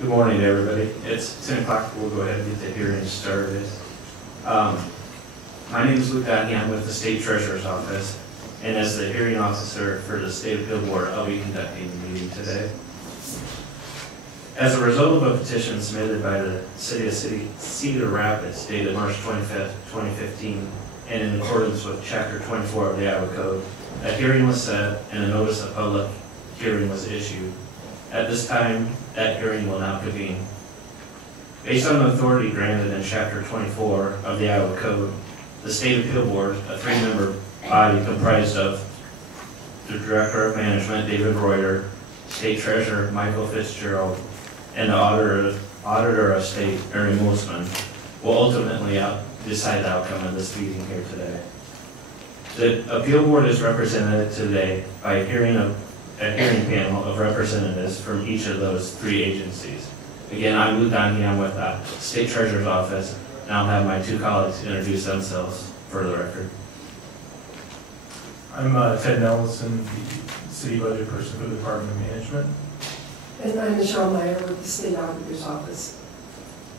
Good morning, everybody. It's 10 o'clock. We'll go ahead and get the hearing started. My name is Luke Dotney. I'm with the State Treasurer's Office, and as the hearing officer for the State Appeal Board, I'll be conducting the meeting today. As a result of a petition submitted by the City of Cedar Rapids dated March 25th, 2015, and in accordance with Chapter 24 of the Iowa Code, a hearing was set and a notice of public hearing was issued. At this time, that hearing will now convene. Based on the authority granted in Chapter 24 of the Iowa Code, the State Appeal Board, a three-member body comprised of the Director of Management, David Reuter, State Treasurer, Michael Fitzgerald, and the Auditor of State, Mary Mosman, will ultimately decide the outcome of this meeting here today. The Appeal Board is represented today by a hearing panel of representatives from each of those three agencies. Again, I'm Luke Dotney. I'm with the State Treasurer's Office, and I'll have my two colleagues introduce themselves for the record. I'm Ted Nelson, the City Budget Person for the Department of Management. And I'm Michelle Meyer with the State Auditor's Office.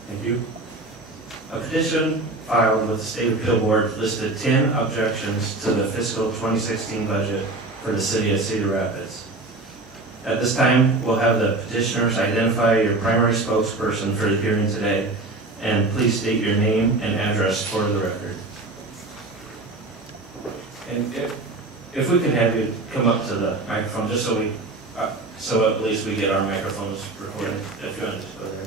Thank you. A petition filed with the State Appeal Board listed 10 objections to the fiscal 2016 budget for the City of Cedar Rapids. At this time, we'll have the petitioners identify your primary spokesperson for the hearing today, and please state your name and address for the record. And if we could have you come up to the microphone, just so at least we get our microphones recorded. If you want to just go there.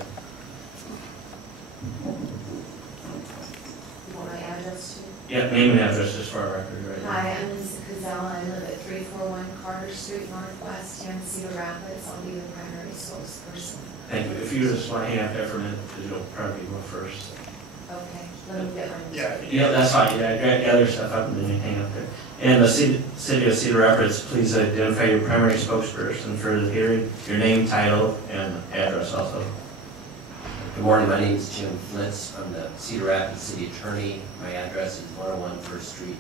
You want my address too? Yeah, name and address just for our record right now. Hi, I'm Lisa Cazella. I live at 341 Carter Street, Northwest, here in Cedar Rapids. I'll be the primary spokesperson. Thank you. If you just want to hang up there for a minute, because you'll probably go first. Okay, let me get my... Yeah, that's fine. Yeah, gather stuff up and then you hang up there. And the City of Cedar Rapids, please identify your primary spokesperson for the hearing, your name, title, and address also. Good morning, my name is Jim Flitz. I'm the Cedar Rapids City Attorney. My address is 101 First Street,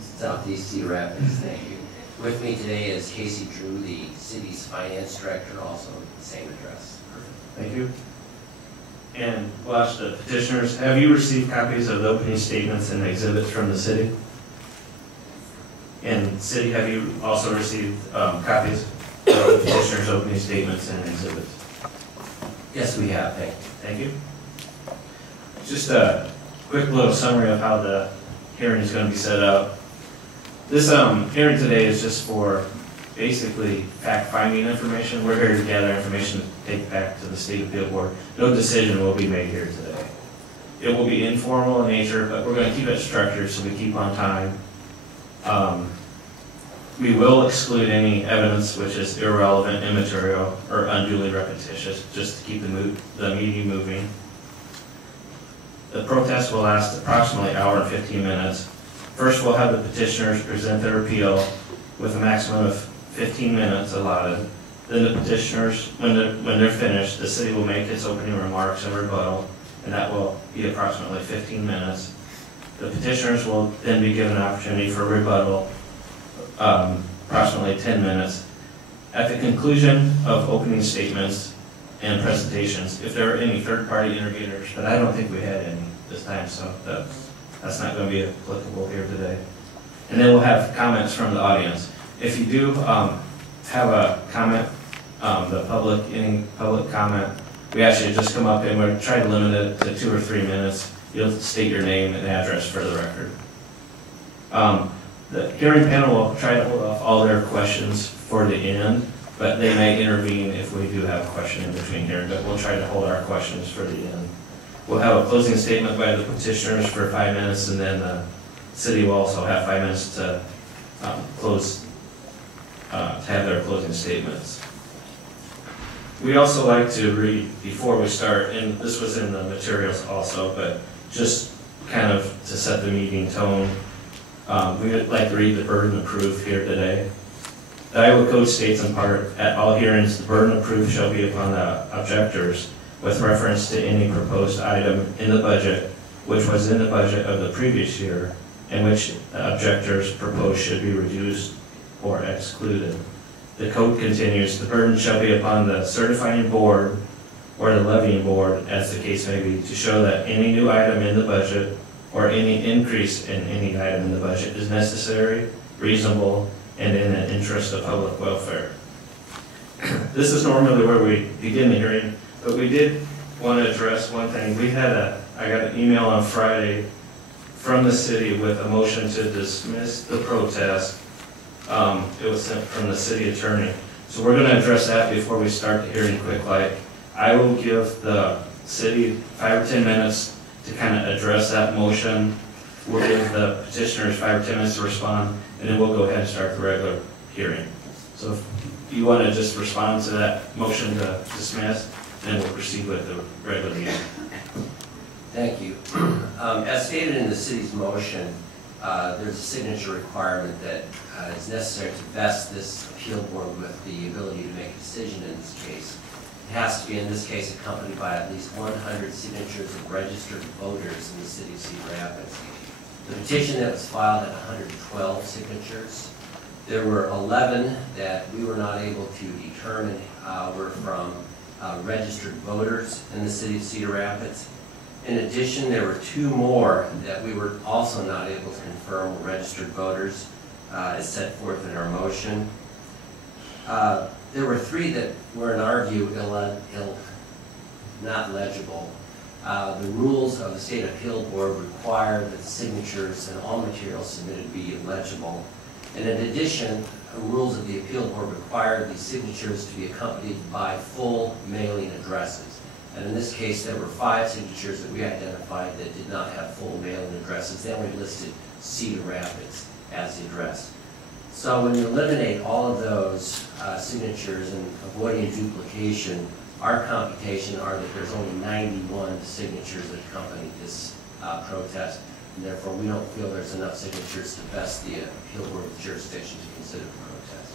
Southeast Cedar Rapids. Thank you. With me today is Casey Drew, the city's finance director, also the same address. Thank you. And we'll ask the petitioners, have you received copies of the opening statements and exhibits from the city? And city, have you also received copies of the petitioners' opening statements and exhibits? Yes, we have. Thank you. Just a quick little summary of how the hearing is going to be set up. This hearing today is just for basically fact-finding information. We're here to gather information to take back to the State Appeal Board. No decision will be made here today. It will be informal in nature, but we're going to keep it structured so we keep on time. We will exclude any evidence which is irrelevant, immaterial, or unduly repetitious, just to keep the meeting moving. The protest will last approximately an hour and 15 minutes. First, we'll have the petitioners present their appeal with a maximum of 15 minutes allotted. Then the petitioners, when they're finished, the city will make its opening remarks and rebuttal, and that will be approximately 15 minutes. The petitioners will then be given an opportunity for rebuttal, approximately 10 minutes. At the conclusion of opening statements and presentations, if there are any third-party interveners, but I don't think we had any this time, so that's not going to be applicable here today. And then we'll have comments from the audience. If you do have a comment, any public comment, we ask you to just come up and we'll try to limit it to 2 or 3 minutes. You'll state your name and address for the record. The hearing panel will try to hold off all their questions for the end, but they may intervene if we do have a question in between here, but we'll try to hold our questions for the end. We'll have a closing statement by the petitioners for 5 minutes, and then the city will also have 5 minutes to have their closing statements. We also like to read before we start, and this was in the materials also, but just kind of to set the meeting tone, we would like to read the burden of proof here today. The Iowa Code states in part, at all hearings, the burden of proof shall be upon the objectors with reference to any proposed item in the budget, which was in the budget of the previous year, and which the objectors propose should be reduced or excluded. the code continues, the burden shall be upon the certifying board or the levying board, as the case may be, to show that any new item in the budget or any increase in any item in the budget is necessary, reasonable, and in the interest of public welfare. This is normally where we begin the hearing, but we did want to address one thing. I got an email on Friday from the city with a motion to dismiss the protest. It was sent from the city attorney. So we're going to address that before we start the hearing quick. I will give the city 5 or 10 minutes to kind of address that motion. We'll give the petitioners 5 or 10 minutes to respond, and then we'll go ahead and start the regular hearing. So if you want to just respond to that motion to dismiss, then we'll proceed with the regular meeting. Thank you. As stated in the city's motion, there's a signature requirement that is necessary to vest this appeal board with the ability to make a decision in this case. It has to be, in this case, accompanied by at least 100 signatures of registered voters in the city of Cedar Rapids. The petition that was filed had 112 signatures. There were 11 that we were not able to determine were from registered voters in the city of Cedar Rapids. In addition, there were 2 more that we were also not able to confirm were registered voters, as set forth in our motion. There were 3 that were, in our view, not legible. The rules of the State Appeal Board require that the signatures and all materials submitted be legible. And in addition, the rules of the Appeal Board require the signatures to be accompanied by full mailing addresses. And in this case, there were 5 signatures that we identified that did not have full mailing addresses. They only listed Cedar Rapids as the address. So when you eliminate all of those signatures and avoiding duplication, our computation are that there's only 91 signatures that accompany this protest, and therefore we don't feel there's enough signatures to vest the appeal board with jurisdiction to consider the protest.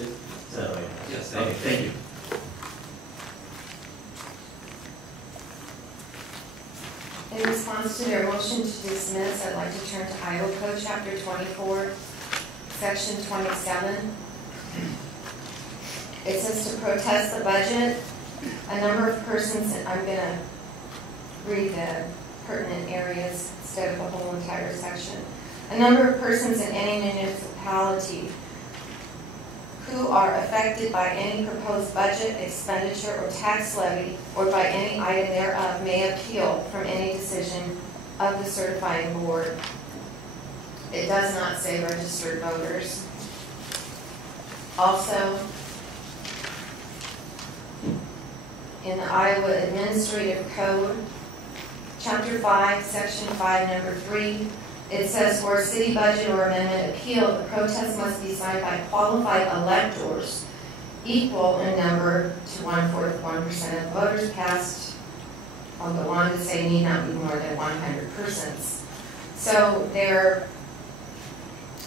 Is that right? Yes, Thank you. In response to their motion to dismiss, I'd like to turn to Iowa Code Chapter 24, Section 27. It says to protest the budget, a number of persons, and I'm going to read the pertinent areas instead of the whole entire section. A number of persons in any municipality who are affected by any proposed budget, expenditure, or tax levy, or by any item thereof, may appeal from any decision of the certifying board. It does not say registered voters. Also, in the Iowa Administrative Code, Chapter 5, Section 5, Number 3, it says, for a city budget or amendment appeal, the protest must be signed by qualified electors equal in number to 1/4% of voters cast. I'll go on to say need not be more than 100 persons. So their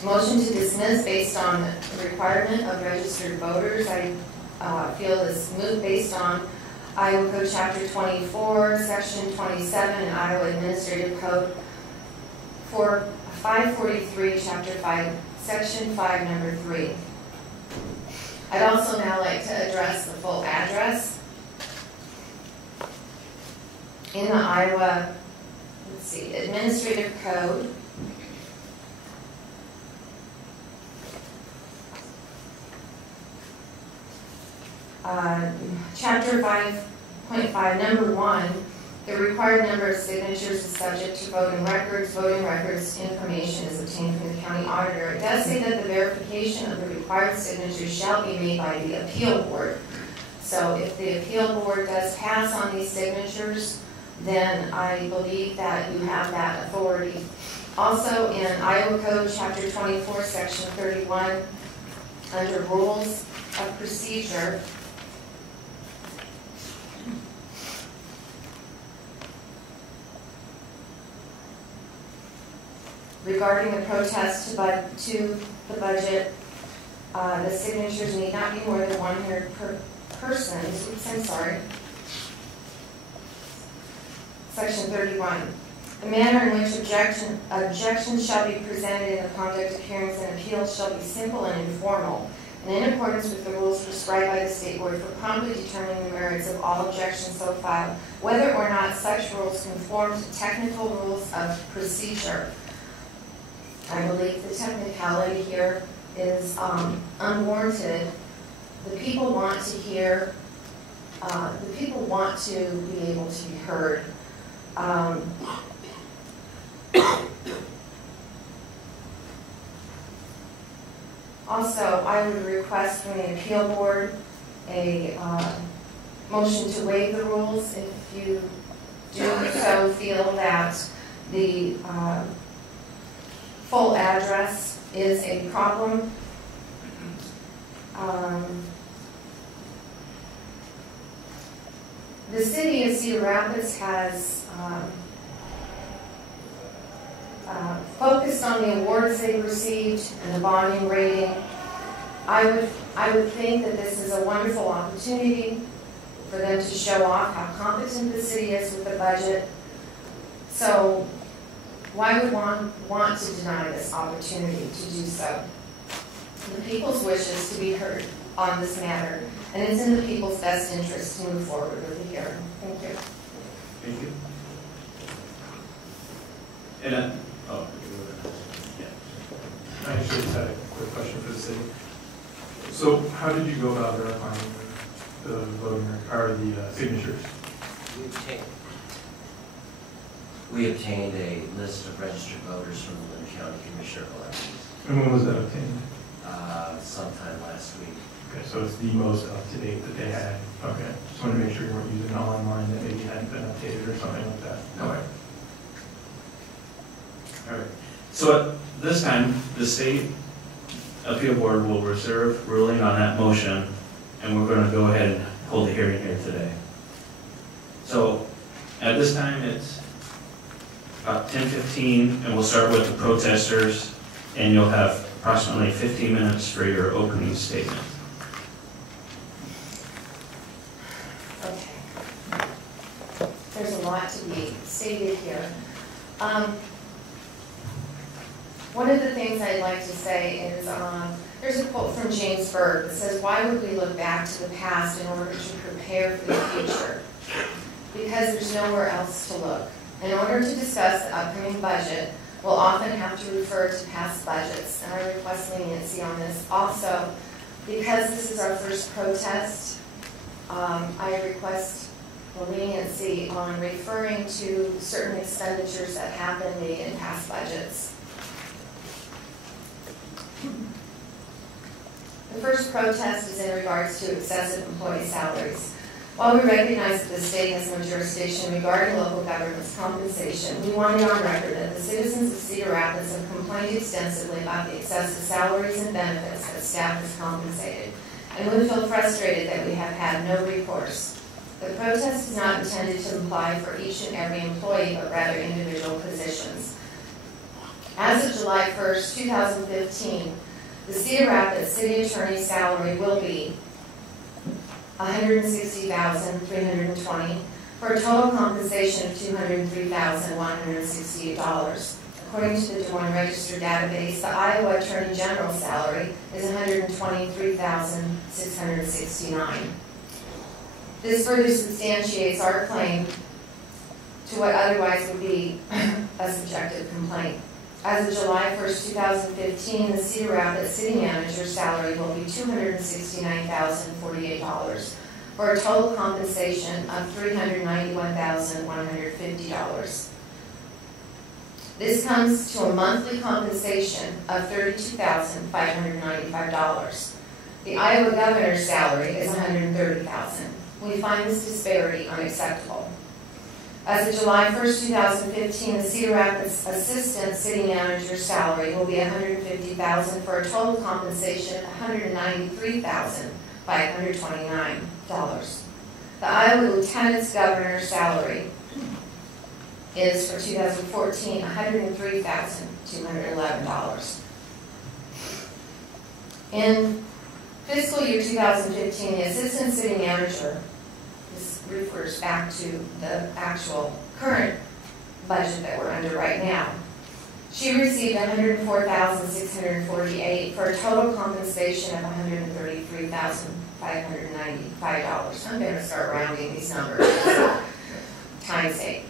motion to dismiss based on the requirement of registered voters, I feel is moot based on Iowa Code Chapter 24, Section 27, and Iowa Administrative Code for 543, Chapter 5, Section 5, Number 3. I'd also now like to address the full address. In the Iowa, Administrative Code, Chapter 5.5, Number 1, the required number of signatures is subject to voting records. Voting records information is obtained from the county auditor. It does say that the verification of the required signatures shall be made by the appeal board. So if the appeal board does pass on these signatures, then I believe that you have that authority. Also in Iowa Code Chapter 24, Section 31, under Rules of Procedure, regarding the protest to the budget, the signatures need not be more than 100 persons. Oops, I'm sorry. Section 31. The manner in which objections shall be presented in the conduct of hearings and appeals shall be simple and informal, and in accordance with the rules prescribed by the State Board for promptly determining the merits of all objections so filed, whether or not such rules conform to technical rules of procedure. I believe the technicality here is unwarranted. The people want to hear, the people want to be able to be heard. Also, I would request from the appeal board a motion to waive the rules if you do so feel that the full address is a problem. The city of Cedar Rapids has focused on the awards they received and the bonding rating. I would think that this is a wonderful opportunity for them to show off how competent the city is with the budget. So why would one want to deny this opportunity to do so? The people's wishes to be heard on this matter, and it's in the people's best interest to move forward with the hearing. Thank you. Thank you. And I actually just had a quick question for the city. So how did you go about verifying the voting or the signatures? We obtained a list of registered voters from the Lynn County Commissioner of Elections And when was that obtained? sometime last week. Okay, so it's the most up-to-date that they had. Okay, just want to make sure you weren't using an online that maybe hadn't been updated or something like that. Okay. all right. So at this time, the state appeal board will reserve ruling on that motion, and we're going to go ahead and hold the hearing here today. So at this time, it's about 10:15, and we'll start with the protesters, and you'll have approximately 15 minutes for your opening statement. Okay. There's a lot to be stated here. One of the things I'd like to say is there's a quote from James Berg that says, "Why would we look back to the past in order to prepare for the future? Because there's nowhere else to look. In order to discuss the upcoming budget, we'll often have to refer to past budgets," and I request leniency on this. Also, because this is our first protest, I request the leniency on referring to certain expenditures that have been made in past budgets. The first protest is in regards to excessive employee salaries. While we recognize that the state has no jurisdiction regarding local government's compensation, we want it on record that the citizens of Cedar Rapids have complained extensively about the excessive salaries and benefits that staff is compensated, and we feel frustrated that we have had no recourse. The protest is not intended to apply for each and every employee, but rather individual positions. As of July 1st, 2015, the Cedar Rapids City Attorney's salary will be $160,320 for a total compensation of $203,168. According to the Des Moines Register database, the Iowa Attorney General's salary is $123,669. This further substantiates our claim to what otherwise would be a subjective complaint. As of July 1st, 2015, the Cedar Rapids City Manager's salary will be $269,048 for a total compensation of $391,150. This comes to a monthly compensation of $32,595. The Iowa Governor's salary is $130,000. We find this disparity unacceptable. As of July 1st, 2015, the Cedar Rapids Assistant City Manager's salary will be $150,000 for a total compensation of $193,529. The Iowa Lieutenant's Governor's salary is for 2014, $103,211. In fiscal year 2015, the Assistant City Manager, refers back to the actual current budget that we're under right now. She received $104,648 for a total compensation of $133,595. I'm going to start rounding these numbers. Times 8.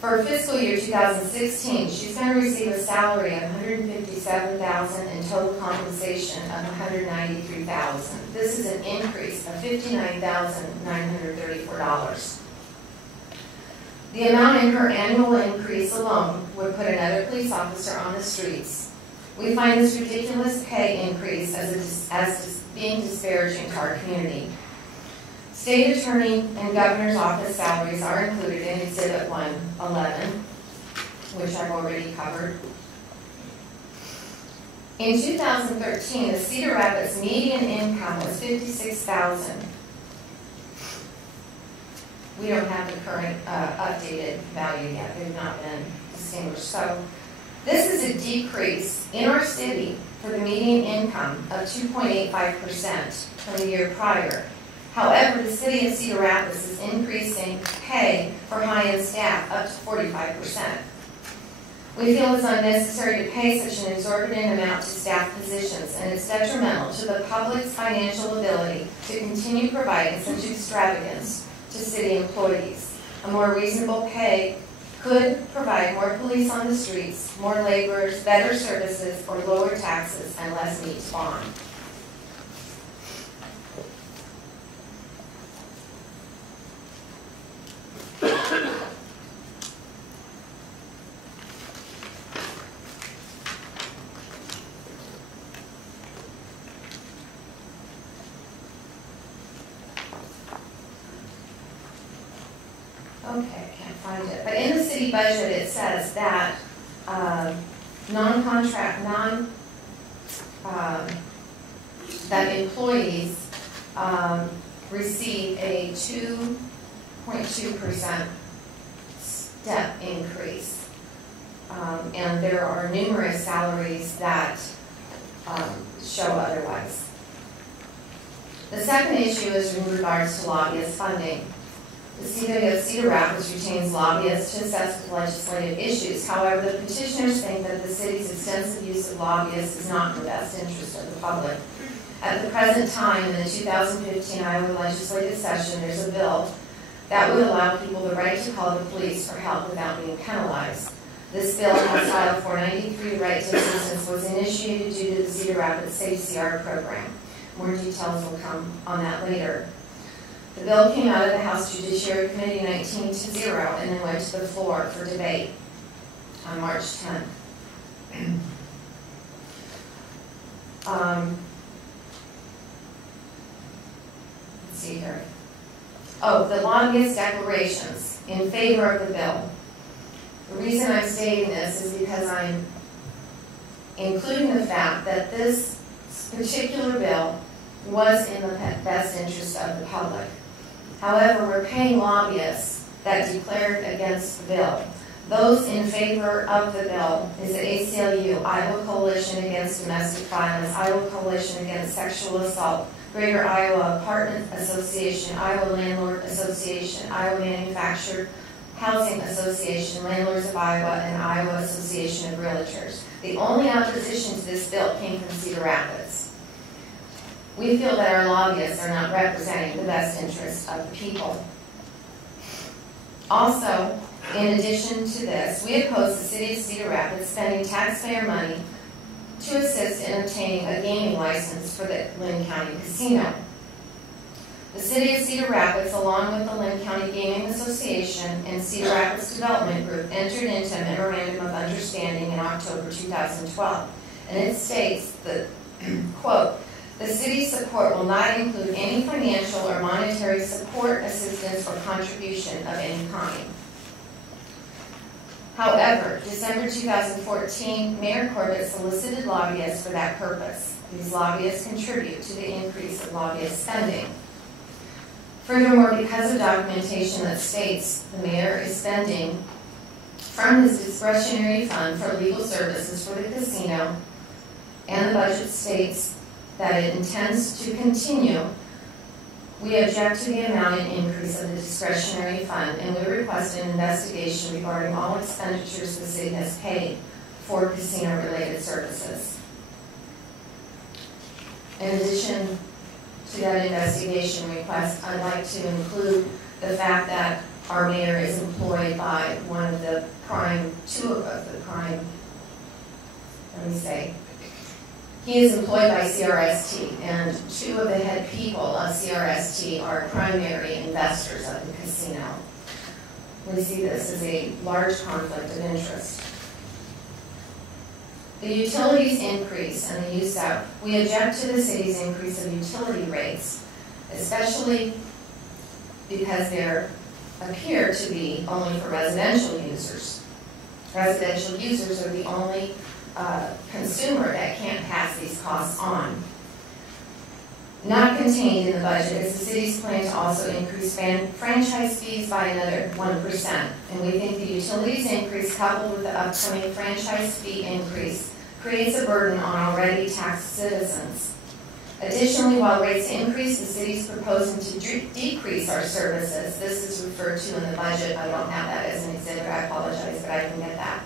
For fiscal year 2016, she's going to receive a salary of $157,000 and total compensation of $193,000. This is an increase of $59,934. The amount in her annual increase alone would put another police officer on the streets. We find this ridiculous pay increase as being disparaging to our community. State Attorney and Governor's Office salaries are included in Exhibit 111, which I've already covered. In 2013, the Cedar Rapids median income was $56,000. We don't have the current updated value yet. They've not been distinguished. So this is a decrease in our city for the median income of 2.85% from the year prior. However, the city of Cedar Rapids is increasing pay for high-end staff up to 45%. We feel it's unnecessary to pay such an exorbitant amount to staff positions, and it's detrimental to the public's financial ability to continue providing such extravagance to city employees. A more reasonable pay could provide more police on the streets, more laborers, better services, or lower taxes and less meat to farm. Okay, can't find it. But in the city budget, it says that that employees receive a 2.2% step increase. And there are numerous salaries that show otherwise. The second issue is in regards to lobbyist funding. The city of Cedar Rapids retains lobbyists to assist with legislative issues. However, the petitioners think that the city's extensive use of lobbyists is not in the best interest of the public. At the present time, in the 2015 Iowa legislative session, there's a bill that would allow people the right to call the police for help without being penalized. This bill, House File 493, Right to Assistance, was initiated due to the Cedar Rapids Safe CR program. More details will come on that later. The bill came out of the House Judiciary Committee 19-0 and then went to the floor for debate on March 10th. Let's see here. Oh, the lobbyist declarations in favor of the bill. The reason I'm stating this is because I'm including the fact that this particular bill was in the best interest of the public. However, we're paying lobbyists that declared against the bill. Those in favor of the bill is the ACLU, Iowa Coalition Against Domestic Violence, Iowa Coalition Against Sexual Assault, Greater Iowa Apartment Association, Iowa Landlord Association, Iowa Manufactured Housing Association, Landlords of Iowa, and Iowa Association of Realtors. The only opposition to this bill came from Cedar Rapids. We feel that our lobbyists are not representing the best interest of the people. Also, in addition to this, we oppose the City of Cedar Rapids spending taxpayer money to assist in obtaining a gaming license for the Lynn County Casino. The City of Cedar Rapids, along with the Lynn County Gaming Association and Cedar Rapids Development Group, entered into a memorandum of understanding in October 2012. And it states that, quote, the city's support will not include any financial or monetary support, assistance, or contribution of any kind. However, December 2014, Mayor Corbett solicited lobbyists for that purpose. These lobbyists contribute to the increase of lobbyist spending. Furthermore, because of documentation that states the mayor is spending from his discretionary fund for legal services for the casino, and the budget states that it intends to continue We object to the amount and increase of the discretionary fund, and we request an investigation regarding all expenditures the city has paid for casino-related services. In addition to that investigation request, I'd like to include the fact that our mayor is employed by he is employed by CRST, and two of the head people of CRST are primary investors of the casino. We see this as a large conflict of interest. The utilities increase and the use out. We object to the city's increase of utility rates, especially because there appear to be only for residential users. Residential users are the only consumer that can't pass these costs on. Not contained in the budget is the city's plan to also increase franchise fees by another 1%. And we think the utilities increase coupled with the upcoming franchise fee increase creates a burden on already taxed citizens. Additionally, while rates increase, the city is proposing to decrease our services. This is referred to in the budget. I don't have that as an exhibit. I apologize, but I can get that.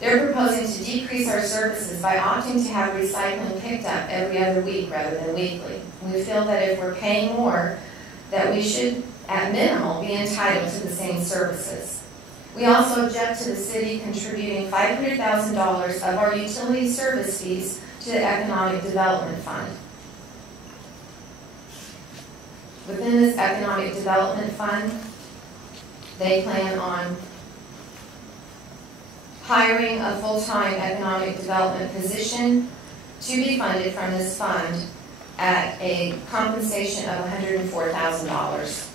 They're proposing to decrease our services by opting to have recycling picked up every other week rather than weekly. We feel that if we're paying more, that we should, at minimal, be entitled to the same services. We also object to the city contributing $500,000 of our utility service fees to the Economic Development Fund. Within this Economic Development Fund, they plan on hiring a full-time economic development position to be funded from this fund at a compensation of $104,000.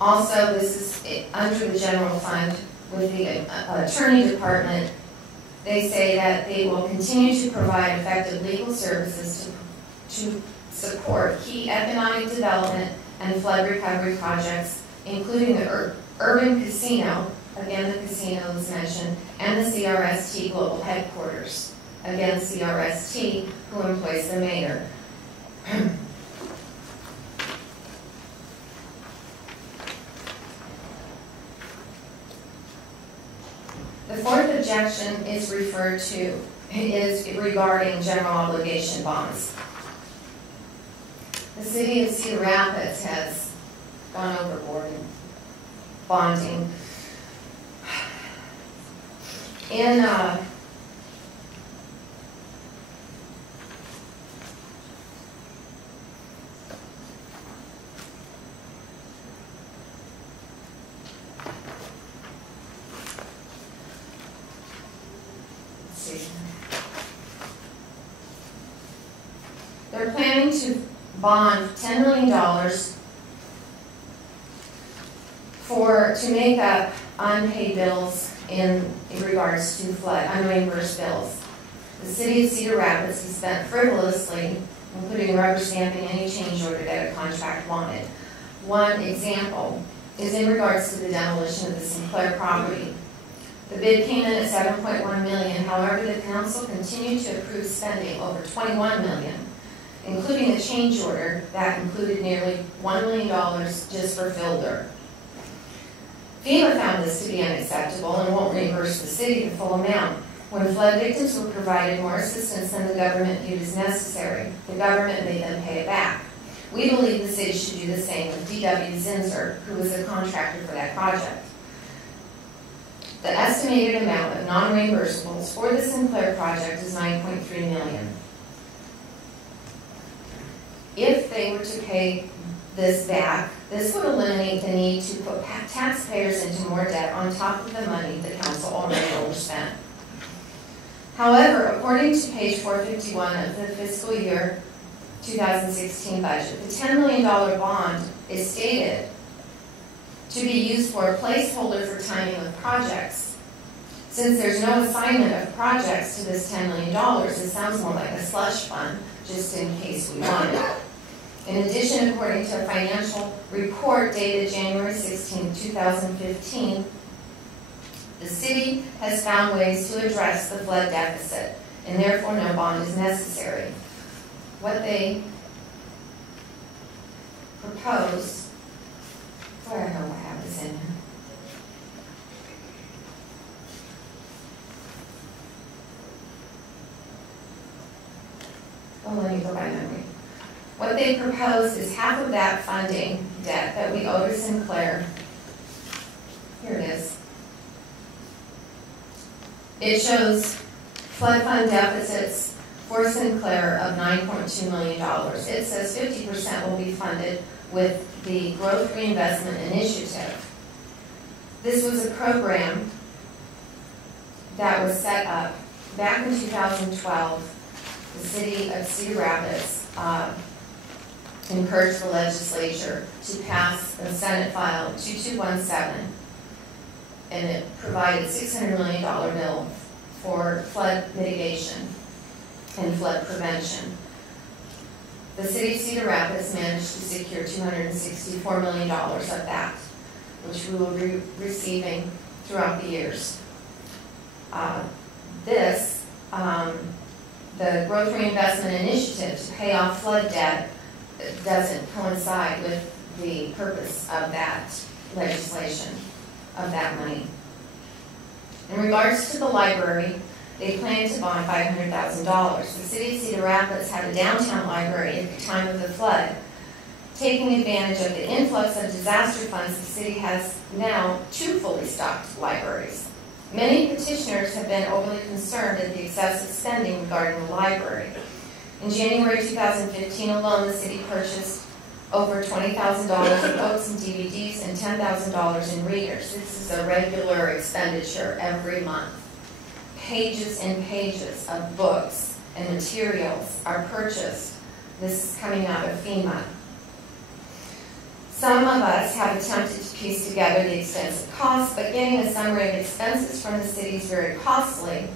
Also, this is under the general fund with the attorney department. They say that they will continue to provide effective legal services to support key economic development and flood recovery projects, including the urban casino, again the casino was mentioned, and the CRST global headquarters. Again, CRST, who employs the mayor. The fourth objection is regarding general obligation bonds. The city of Cedar Rapids has gone overboard in bonding. In they're planning to bond $10 million to make up unpaid bills in regards to flood, unreimbursed bills. The city of Cedar Rapids has spent frivolously, including rubber stamping any change order that a contract wanted. One example is in regards to the demolition of the Sinclair property. The bid came in at $7.1 million. However, the council continued to approve spending over $21 million, including a change order that included nearly $1 million just for fill dirt. FEMA found this to be unacceptable and won't reimburse the city the full amount. When flood victims were provided more assistance than the government viewed as necessary, the government made them pay it back. We believe the city should do the same with D.W. Zinsser, who was a contractor for that project. The estimated amount of non-reimbursables for the Sinclair project is $9.3 million. If they were to pay this back, this would eliminate the need to put taxpayers into more debt on top of the money the council already overspent. However, according to page 451 of the fiscal year 2016 budget, the $10 million bond is stated to be used for a placeholder for timing of projects. Since there's no assignment of projects to this $10 million, it sounds more like a slush fund, just in case we want it. In addition, according to a financial report dated January 16, 2015, the city has found ways to address the flood deficit, and therefore no bond is necessary. what they propose, where I hope I have this in here. Oh, let me go by memory. What they propose is half of that funding debt that we owe to Sinclair. Here it is. It shows flood fund deficits for Sinclair of $9.2 million. It says 50% will be funded with the Growth Reinvestment Initiative. This was a program that was set up back in 2012. The city of Cedar Rapids encouraged the legislature to pass the Senate File 2217, and it provided $600 million bill for flood mitigation and flood prevention. The city of Cedar Rapids managed to secure $264 million of that, which we will be receiving throughout the years. The Growth Reinvestment Initiative to pay off flood debt doesn't coincide with the purpose of that legislation, of that money. In regards to the library, they plan to bond $500,000. The city of Cedar Rapids had a downtown library at the time of the flood. Taking advantage of the influx of disaster funds, the city has now 2 fully stocked libraries. Many petitioners have been overly concerned at the excessive spending regarding the library. In January 2015 alone, the city purchased over $20,000 in books and DVDs and $10,000 in readers. This is a regular expenditure every month. Pages and pages of books and materials are purchased. This is coming out of FEMA. Some of us have attempted to piece together the extensive costs, but getting a summary of expenses from the city is very costly,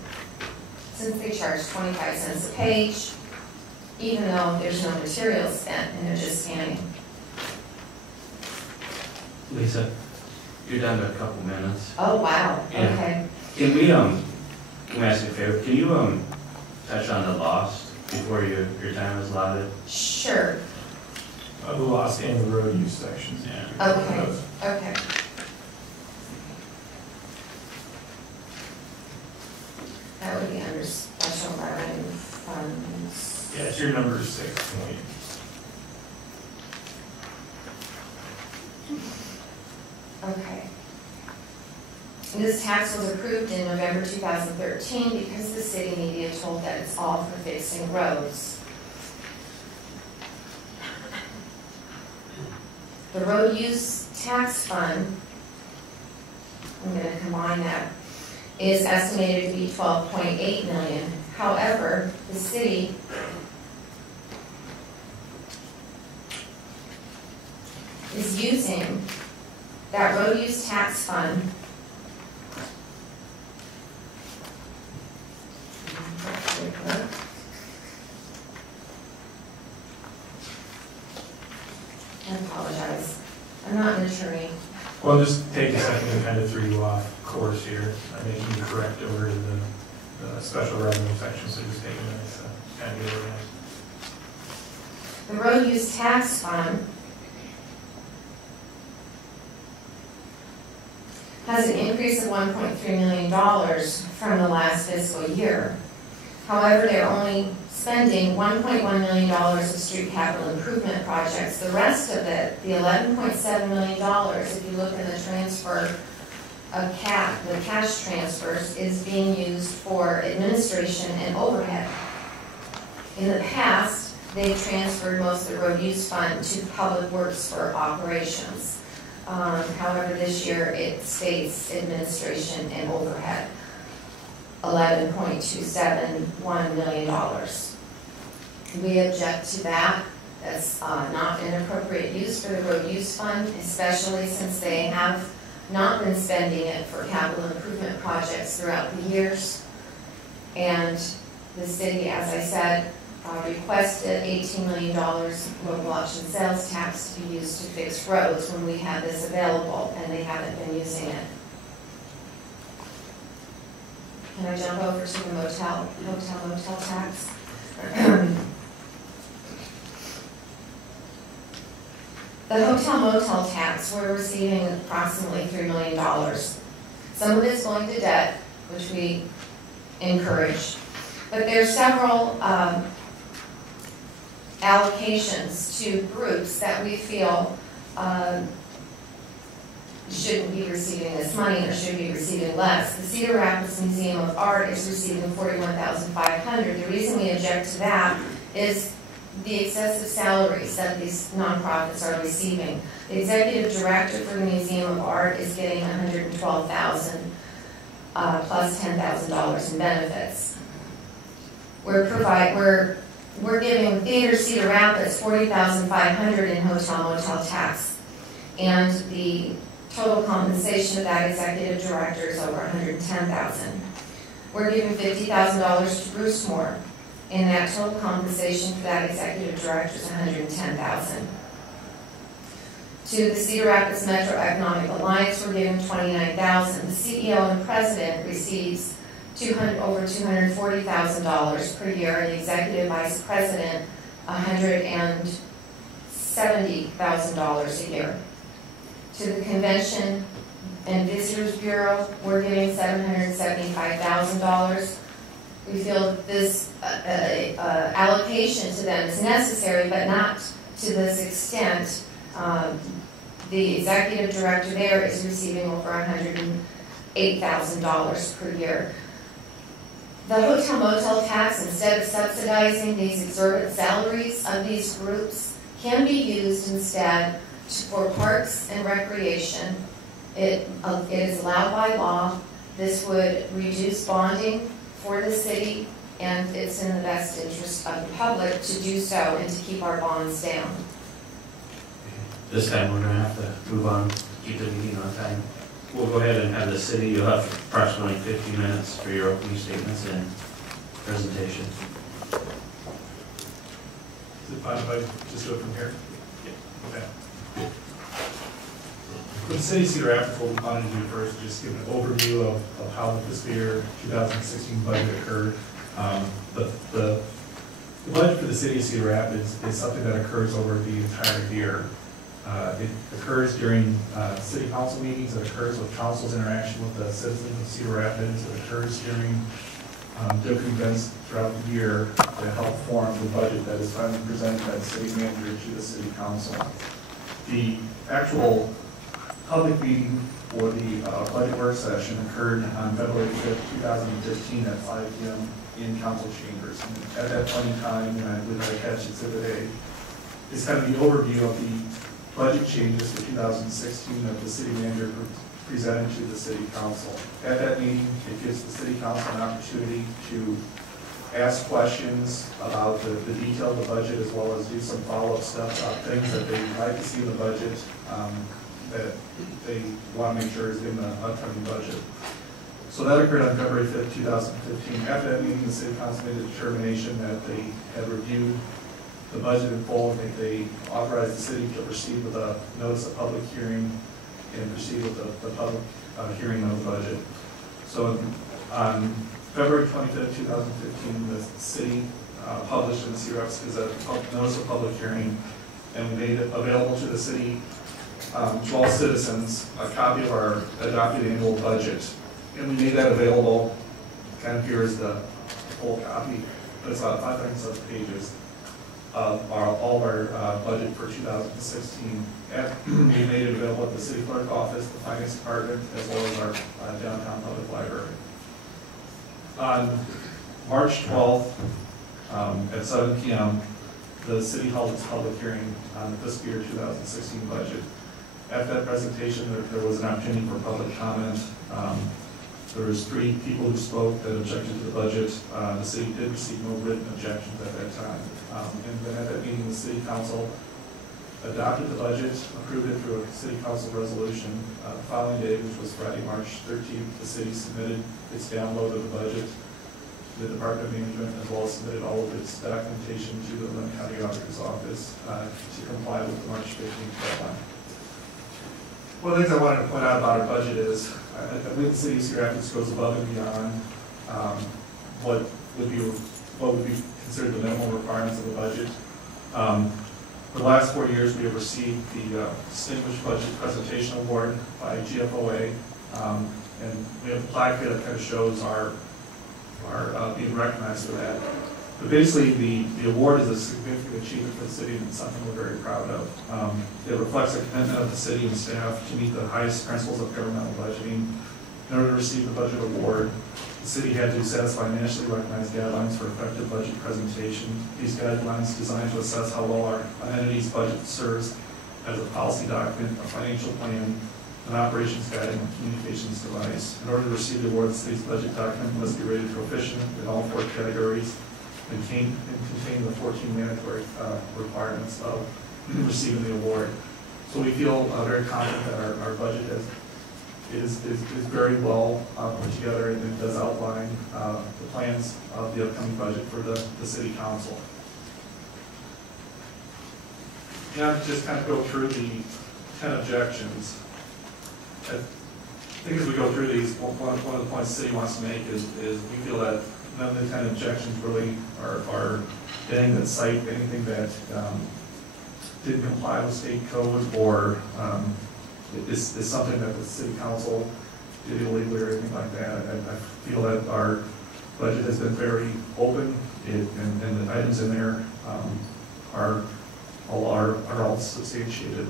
since they charge 25 cents a page, even though there's no materials spent and they're just scanning. Lisa, you're down to a couple minutes. Oh, wow, Yeah. okay. Can we ask you a favor? Can you touch on the lost before your time is allotted? Sure, The lost and the road use sections. Yeah. okay, okay. That would be under special revenue funds. Yes, your number is 6. Okay. This tax was approved in November 2013 because the city media told that it's all for fixing roads. The road use tax fund, I'm going to combine that, is estimated to be $12.8 million. However, the city is using that road use tax fund I apologize. I'm not an attorney. Well, just take a second to kind of throw you off course here. I'm making you correct over to the special revenue section, so just take a minute to kind of get organized. The road use tax fund has an increase of $1.3 million from the last fiscal year. However, they're only spending $1.1 million of street capital improvement projects. The rest of it, the $11.7 million, if you look in the transfer of the cash transfers, is being used for administration and overhead. In the past, they transferred most of the road use fund to public works for operations. However, this year it states administration and overhead, $11.271 million. We object to that. That's not an appropriate use for the road use fund, especially since they have not been spending it for capital improvement projects throughout the years. And the city, as I said, requested $18 million local option sales tax to be used to fix roads when we had this available, and they haven't been using it. Can I jump over to the motel tax? The hotel motel tax, we're receiving approximately $3 million. Some of it's going to debt, which we encourage, but there's several allocations to groups that we feel shouldn't be receiving this money or should be receiving less. The Cedar Rapids Museum of Art is receiving $41,500. The reason we object to that is the excessive salaries that these nonprofits are receiving. The executive director for the Museum of Art is getting $112,000 plus $10,000 in benefits. We're giving Theater Cedar Rapids $40,500 in hotel motel tax, and the total compensation of that executive director is over $110,000. We're giving $50,000 to Bruce Moore, and that total compensation for that executive director is $110,000. To the Cedar Rapids Metro Economic Alliance, we're giving $29,000. The CEO and president receives over $240,000 per year, and the executive vice president $170,000 a year. To the Convention and Visitors Bureau, we're giving $775,000. We feel this allocation to them is necessary, but not to this extent. The executive director there is receiving over $108,000 per year. The hotel motel tax, instead of subsidizing these exorbitant salaries of these groups, can be used instead for parks and recreation. It is allowed by law. This would reduce bonding for the city, and it's in the best interest of the public to do so and to keep our bonds down. This time we're going to have to move on, keep the meeting on time. We'll go ahead and have the city, you'll have approximately 50 minutes for your opening statements and presentation. Is it fine if I just go from here? Yeah. Okay. For the city of Cedar Rapids, what we wanted to do first is just give an overview of how the fiscal year 2016 budget occurred. The budget for the city of Cedar Rapids is something that occurs over the entire year. It occurs during city council meetings, it occurs with council's interaction with the citizens of Cedar Rapids, it occurs during different events throughout the year to help form the budget that is finally presented by the city manager to the city council. The actual public meeting for the budget work session occurred on February 5th, 2015 at 5 p.m. in council chambers. And at that point in time, and I believe I catch Exhibit A, is kind of the overview of the budget changes for 2016 that the city manager presented to the city council. At that meeting, it gives the city council an opportunity to ask questions about the detail of the budget, as well as do some follow-up stuff about things that they'd like to see in the budget that they want to make sure is in the upcoming budget. So that occurred on February 5th, 2015. After that meeting, the city council made a determination that they had reviewed the budget in full. I think they authorized the city to proceed with a notice of public hearing and proceed with the public hearing of the budget. So on February 25th, 2015, the city published in the Cedar Rapids Gazette a notice of public hearing, and we made it available to the city, to all citizens, a copy of our adopted annual budget. And we made that available, kind of here is the full copy, but it's about 507 pages of all of our budget for 2016. We made it available at the city clerk office, the finance department, as well as our downtown public library. On March 12th at 7 p.m., the city held its public hearing on the fiscal year 2016 budget. After that presentation, there was an opportunity for public comment. There was 3 people who spoke that objected to the budget. The city did receive no written objections at that time. And then at that meeting, the city council adopted the budget, approved it through a city council resolution. The following day, which was Friday, March 13th, the city submitted its download of the budget to the Department of Management, as well as submitted all of its documentation to the Lynn County Auditor's Office to comply with the March 15th deadline. One of the things I wanted to point out about our budget is I believe the city of Cedar Rapids goes above and beyond what would be considered the minimal requirements of the budget. For the last 4 years, we have received the Distinguished Budget Presentation Award by GFOA, and we have a plaque here that kind of shows our being recognized for that. But basically, the award is a significant achievement for the city and something we're very proud of. It reflects the commitment of the city and staff to meet the highest principles of governmental budgeting. In order to receive the budget award, the city had to satisfy nationally recognized guidelines for effective budget presentation. These guidelines designed to assess how well our entity's budget serves as a policy document, a financial plan, an operations guide, and a communications device. In order to receive the award, the city's budget document must be rated proficient in all 4 categories and contain the 14 mandatory requirements of receiving the award. So we feel very confident that our budget is very well put together, and it does outline the plans of the upcoming budget for the city council. Now, just kind of go through the 10 objections. I think as we go through these, one of the points the city wants to make is we feel that none of the 10 objections really are anything that cite anything that didn't comply with state code, or is something that the city council did illegally or anything like that. I feel that our budget has been very open, and the items in there are all substantiated.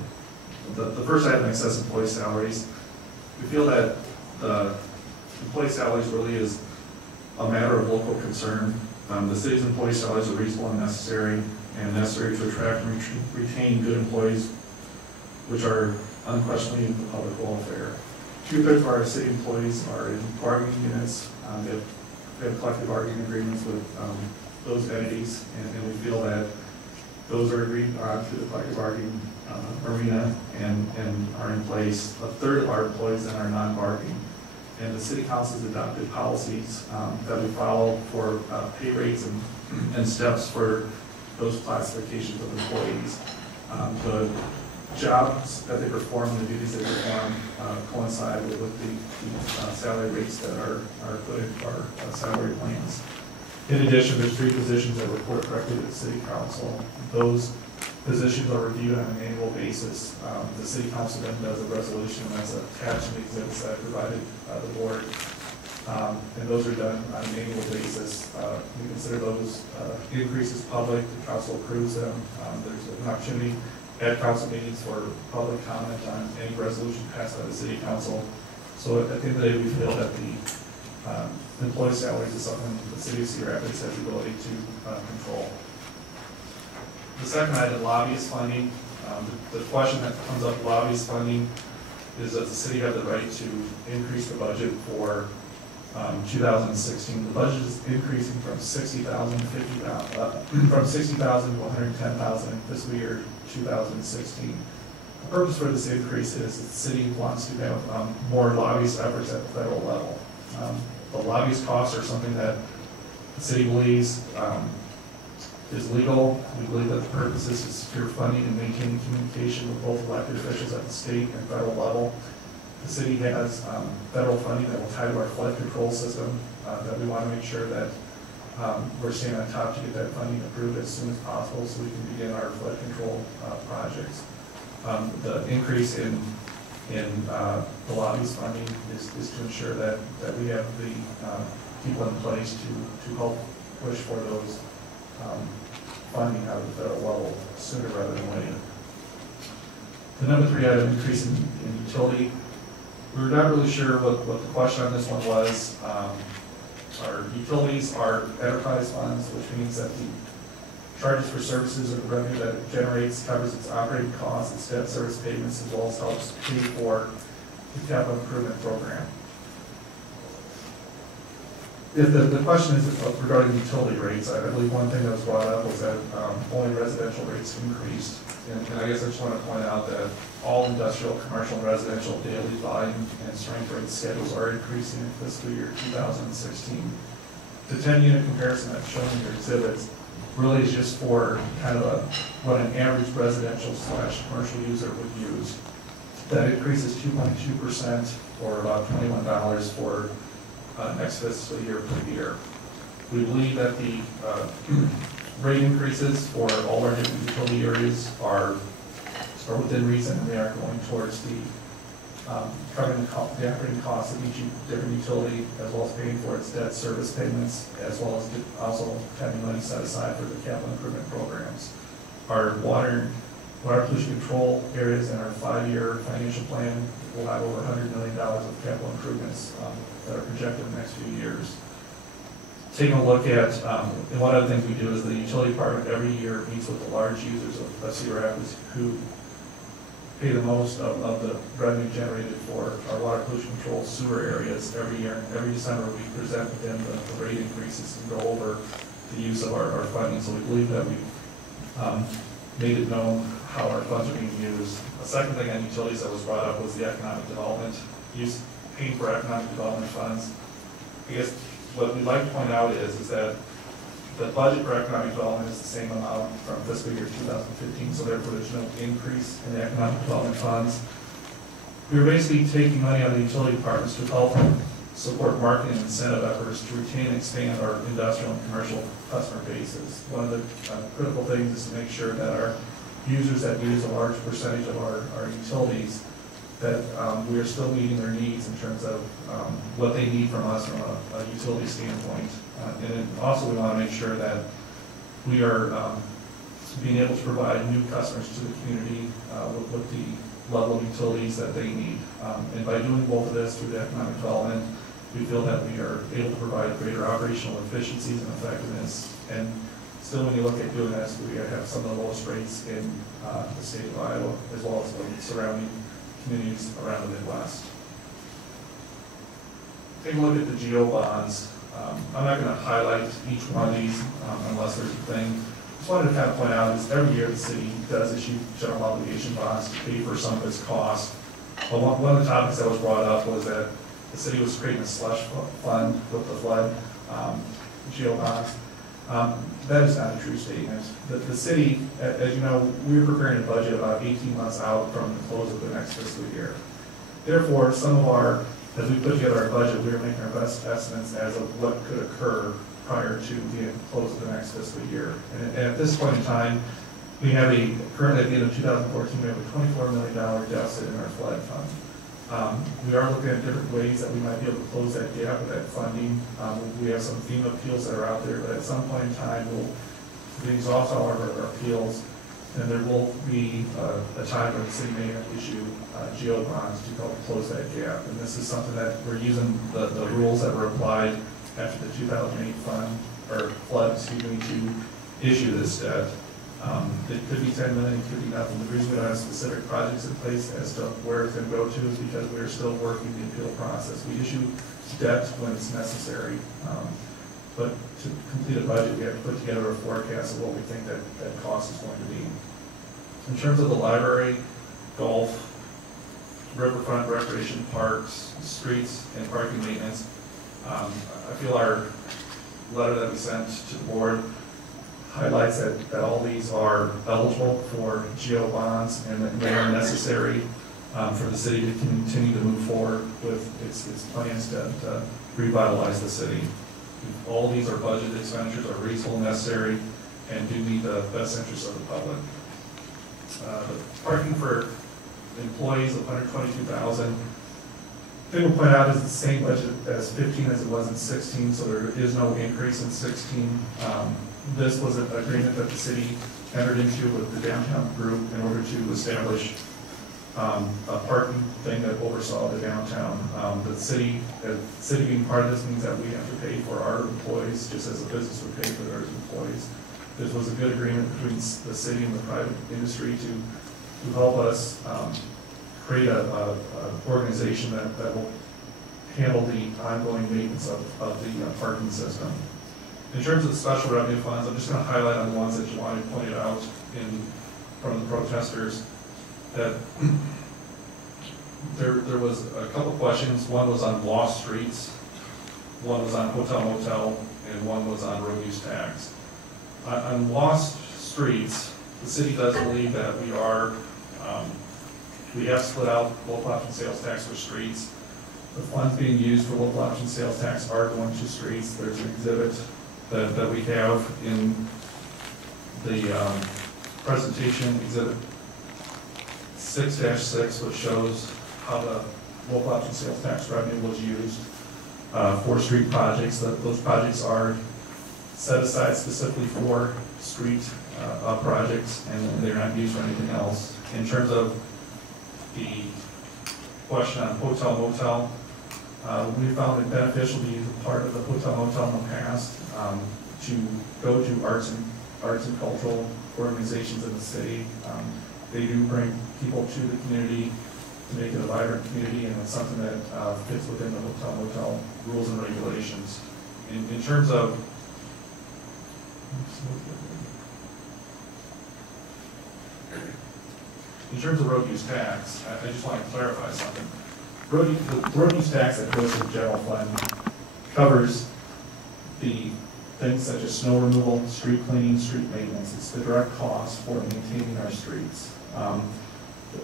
The first item, excess employee salaries. We feel that the employee salaries really is a matter of local concern. The city's employee salaries are reasonable and necessary to attract and retain good employees, which are unquestionably in the public welfare. 2/3 of our city employees are in bargaining units. We have collective bargaining agreements with those entities, and we feel that those are agreed on through the collective bargaining arena and are in place. 1/3 of our employees then are non-bargaining. And the city council has adopted policies that we follow for pay rates and steps for those classifications of employees. The jobs that they perform and the duties they perform coincide with the salary rates that are put into our salary plans. In addition, there's 3 positions that report directly to the city council. Those positions are reviewed on an annual basis. The city council then does a resolution that's attached to the exhibits that I provided the board. And those are done on an annual basis. We consider those increases public. The council approves them. There's an opportunity at council meetings for public comment on any resolution passed by the city council. So at the end of the day, we feel that the employee salaries is something the city of Cedar Rapids has the ability to control. The second item, lobbyist funding. The question that comes up, lobbyist funding, is does the city have the right to increase the budget for 2016? The budget is increasing from $60,000 to $50,000, from $60,000 to $110,000 in fiscal year 2016. The purpose for this increase is that the city wants to have more lobbyist efforts at the federal level. The lobbyist costs are something that the city believes is legal. We believe that the purpose is to secure funding and maintaining communication with both elected officials at the state and federal level. The city has federal funding that will tie to our flood control system that we want to make sure that we're staying on top to get that funding approved as soon as possible so we can begin our flood control projects. The increase in the lobbyist funding is to ensure that we have the people in place to help push for those funding out of the federal level sooner rather than later. The number 3 item, increase in utility. We were not really sure what the question on this one was. Our utilities are enterprise funds, which means that the charges for services or the revenue that it generates covers its operating costs, its debt service payments, as well as helps pay for the capital improvement program. If the question is regarding utility rates, I believe one thing that was brought up was that only residential rates increased. And I guess I just want to point out that all industrial, commercial, and residential daily volume and strength rate schedules are increasing in fiscal year 2016. The 10-unit comparison that's shown in your exhibits really is just for kind of what an average residential / commercial user would use. That increase is 2.2%, or about $21 for next fiscal year per year. We believe that the Rate increases for all our different utility areas are within reason, and they are going towards the covering the operating costs of each different utility, as well as paying for its debt service payments, as well as also having money set aside for the capital improvement programs. Our water pollution control areas in our 5-year financial plan will have over $100 million of capital improvements that are projected in the next few years. Taking a look at, and one of the things we do is the utility department every year meets with the large users of Cedar Rapids who pay the most of the revenue generated for our water pollution control sewer areas every year. Every December we present with them the rate increases and go over the use of our funding. So we believe that we made it known how our funds are being used. The second thing on utilities that was brought up was the economic development, paying for economic development funds. I guess what we'd like to point out is that the budget for economic development is the same amount from fiscal year 2015, so therefore there's no increase in the economic development funds. We were basically taking money out of the utility departments to help support marketing and incentive efforts to retain and expand our industrial and commercial customer bases. One of the critical things is to make sure that our users that use a large percentage of our utilities, that we are still meeting their needs in terms of what they need from us from a utility standpoint. And then also we want to make sure that we are being able to provide new customers to the community with the level of utilities that they need. And by doing both of this through the economic development, we feel that we are able to provide greater operational efficiencies and effectiveness. And still, when you look at doing this, we have some of the lowest rates in the state of Iowa, as well as the surrounding communities around the Midwest. Take a look at the GO bonds. I'm not going to highlight each one of these unless there's a thing. Just wanted to kind of point out is every year the city does issue general obligation bonds to pay for some of its costs. But one of the topics that was brought up was that the city was creating a slush fund with the flood GO bonds. That is not a true statement. The city, as you know, we were preparing a budget about 18 months out from the close of the next fiscal year. Therefore, as we put together our budget, we were making our best estimates as of what could occur prior to the close of the next fiscal year. And at this point in time, we have currently at the end of 2014, we have a $24 million deficit in our flood fund. We are looking at different ways that we might be able to close that gap with that funding. We have some FEMA appeals that are out there, but at some point in time, we'll exhaust all of our appeals, and there will be a time when the city may issue GO bonds to help close that gap. And this is something that we're using the rules that were applied after the 2008 flood, to issue this debt. It could be 10 million, it could be nothing. The reason we don't have specific projects in place as to where it's going to go to is because we're still working the appeal process. We issue debt when it's necessary, but to complete a budget, we have to put together a forecast of what we think that cost is going to be. In terms of the library, golf, riverfront recreation parks, streets, and parking maintenance, I feel our letter that we sent to the board highlights that all these are eligible for GO bonds and that they are necessary for the city to continue to move forward with its plans to revitalize the city. All these are budgeted expenditures, are reasonable, necessary, and do meet the best interests of the public. The parking for employees of $122,000. Thing to point out is the same budget as 15 as it was in 16, so there is no increase in 16. This was an agreement that the city entered into with the downtown group in order to establish a parking thing that oversaw the downtown. The city being part of this means that we have to pay for our employees just as a business would pay for their employees. This was a good agreement between the city and the private industry to help us create an organization that will handle the ongoing maintenance of the parking system. In terms of the special revenue funds, I'm just going to highlight on the ones that Jelani pointed out from the protesters, that there was a couple questions. One was on lost streets, one was on hotel motel, and one was on road use tax. On lost streets, the city does believe that we have split out local option sales tax for streets. The funds being used for local option sales tax are going to streets. There's an exhibit that we have in the presentation exhibit 6-6, which shows how the local option sales tax revenue was used for street projects. Those projects are set aside specifically for street projects, and they're not used for anything else. In terms of the question on hotel motel, we found it beneficial to use a part of the hotel motel in the past to go to arts and cultural organizations in the city. They do bring people to the community to make it a vibrant community, and it's something that fits within the hotel motel rules and regulations. In terms of road use tax, I just want to clarify something. The road use tax that goes to the general fund covers the things such as snow removal, street cleaning, street maintenance. It's the direct cost for maintaining our streets.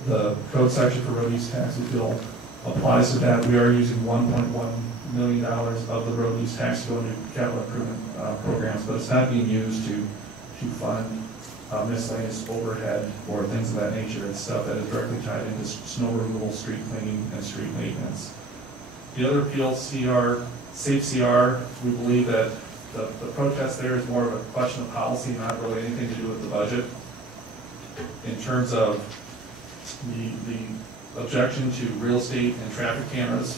The code section for road use tax, we feel, applies to that. We are using $1.1 million of the road use tax to go into capital improvement programs, but it's not being used to fund miscellaneous overhead or things of that nature. It's stuff that is directly tied into snow removal, street cleaning, and street maintenance. The other appeal, Safe CR, we believe that the protest there is more of a question of policy, not really anything to do with the budget. In terms of the objection to real estate and traffic cameras,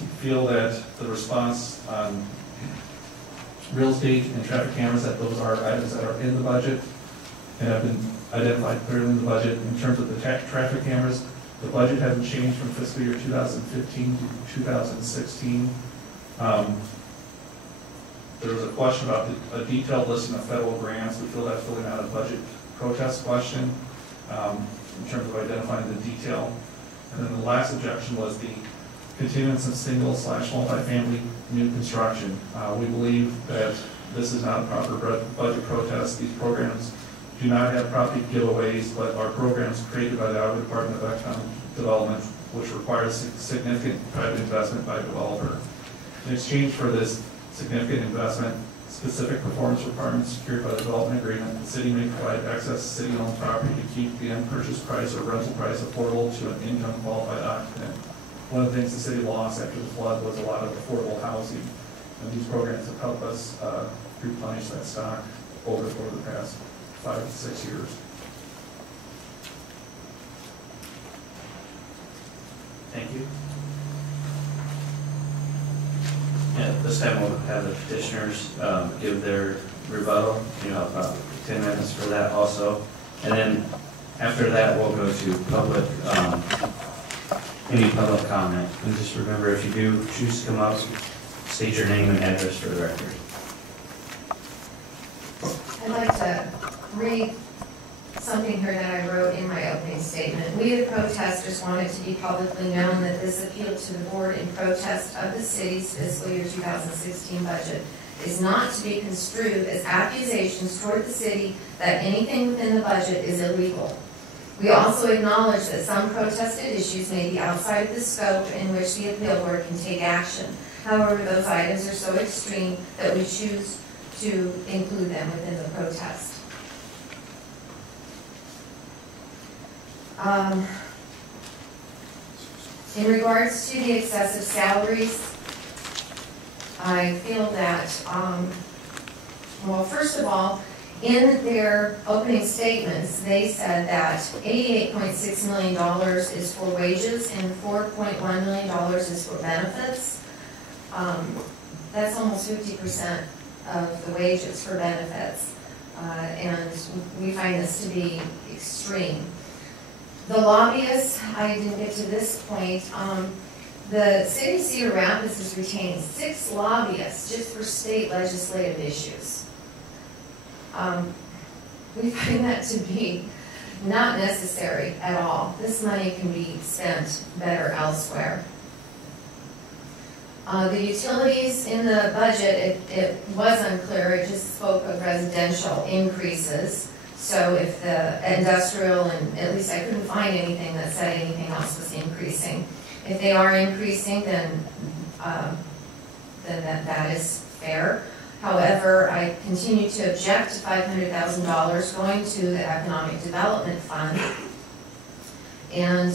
we feel that the response on real estate and traffic cameras, that those are items that are in the budget and have been identified clearly in the budget. In terms of the traffic cameras, the budget hasn't changed from fiscal year 2015 to 2016. There was a question about a detailed listing of federal grants. We feel that's really not a budget protest question in terms of identifying the detail. And then the last objection was the continuance of single/multifamily new construction. We believe that this is not a proper budget protest. These programs do not have property giveaways, but are programs created by the Iowa Department of Economic Development, which requires significant private investment by a developer. In exchange for this significant investment, specific performance requirements secured by the development agreement, the city may provide excess city-owned property to keep the end purchase price or rental price affordable to an income-qualified occupant. One of the things the city lost after the flood was a lot of affordable housing, and these programs have helped us replenish that stock over the past 5 to 6 years. Thank you. Yeah, this time we'll have the petitioners give their rebuttal, about 10 minutes for that also. And then after that, we'll go to public, any public comment. And just remember, if you do choose to come up, state your name and address for the record. I'd like to read something here that I wrote in my opening statement. We, the protesters, wanted to be publicly known that this appeal to the board in protest of the city's fiscal year 2016 budget is not to be construed as accusations toward the city that anything within the budget is illegal. We also acknowledge that some protested issues may be outside of the scope in which the appeal board can take action. However, those items are so extreme that we choose to include them within the protest. In regards to the excessive salaries, I feel that, well, first of all, in their opening statements, they said that $88.6 million is for wages and $4.1 million is for benefits. That's almost 50% of the wages for benefits, and we find this to be extreme. The lobbyists, I didn't get to this point, the city of Cedar Rapids has retained 6 lobbyists just for state legislative issues. We find that to be not necessary at all. This money can be spent better elsewhere. The utilities in the budget, it was unclear. It just spoke of residential increases. So if the industrial, and at least I couldn't find anything that said anything else was increasing. If they are increasing, then that is fair. However, I continue to object to $500,000 going to the Economic Development Fund. And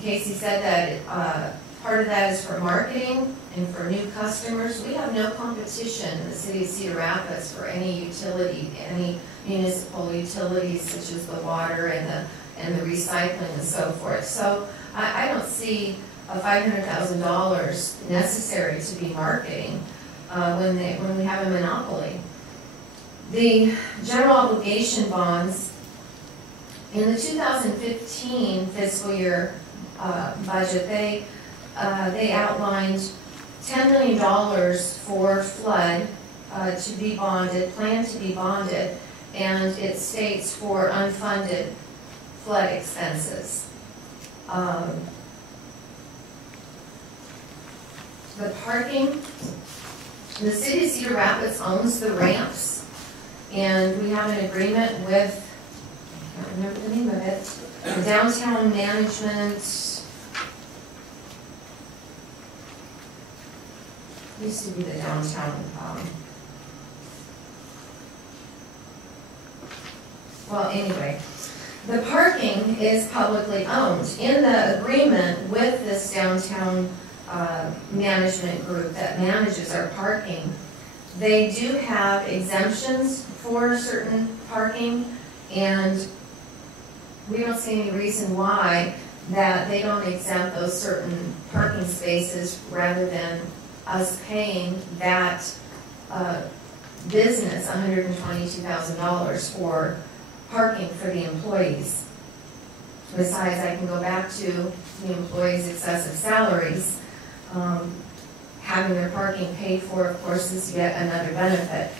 Casey said that part of that is for marketing and for new customers. We have no competition in the city of Cedar Rapids for any utility, any municipal utilities such as the water and the recycling and so forth. So I don't see a $500,000 necessary to be marketing when we have a monopoly. The general obligation bonds in the 2015 fiscal year budget, they outlined $10 million for flood to be bonded, planned to be bonded, and it states for unfunded flood expenses. The parking, the city of Cedar Rapids owns the ramps, and we have an agreement with, I can't remember the name of it, the downtown management, used to be the downtown, well, anyway, the parking is publicly owned. In the agreement with this downtown management group that manages our parking, they do have exemptions for certain parking, and we don't see any reason why that they don't exempt those certain parking spaces rather than us paying that business $122,000 for parking for the employees. Besides, I can go back to the employees' excessive salaries. Having their parking paid for, of course, is yet another benefit.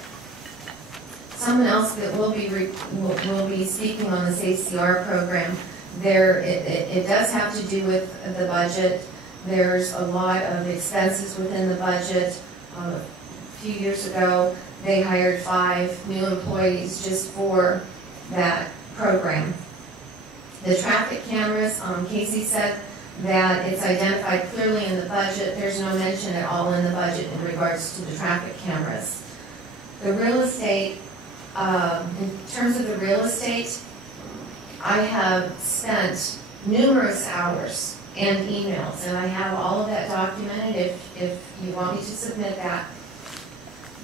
Someone else that will be speaking on this ACR program, it does have to do with the budget. There's a lot of expenses within the budget. A few years ago, they hired 5 new employees just for that program. The traffic cameras, Casey said that it's identified clearly in the budget. There's no mention at all in the budget in regards to the traffic cameras. The real estate, in terms of the real estate, I have spent numerous hours and emails, and I have all of that documented if you want me to submit that,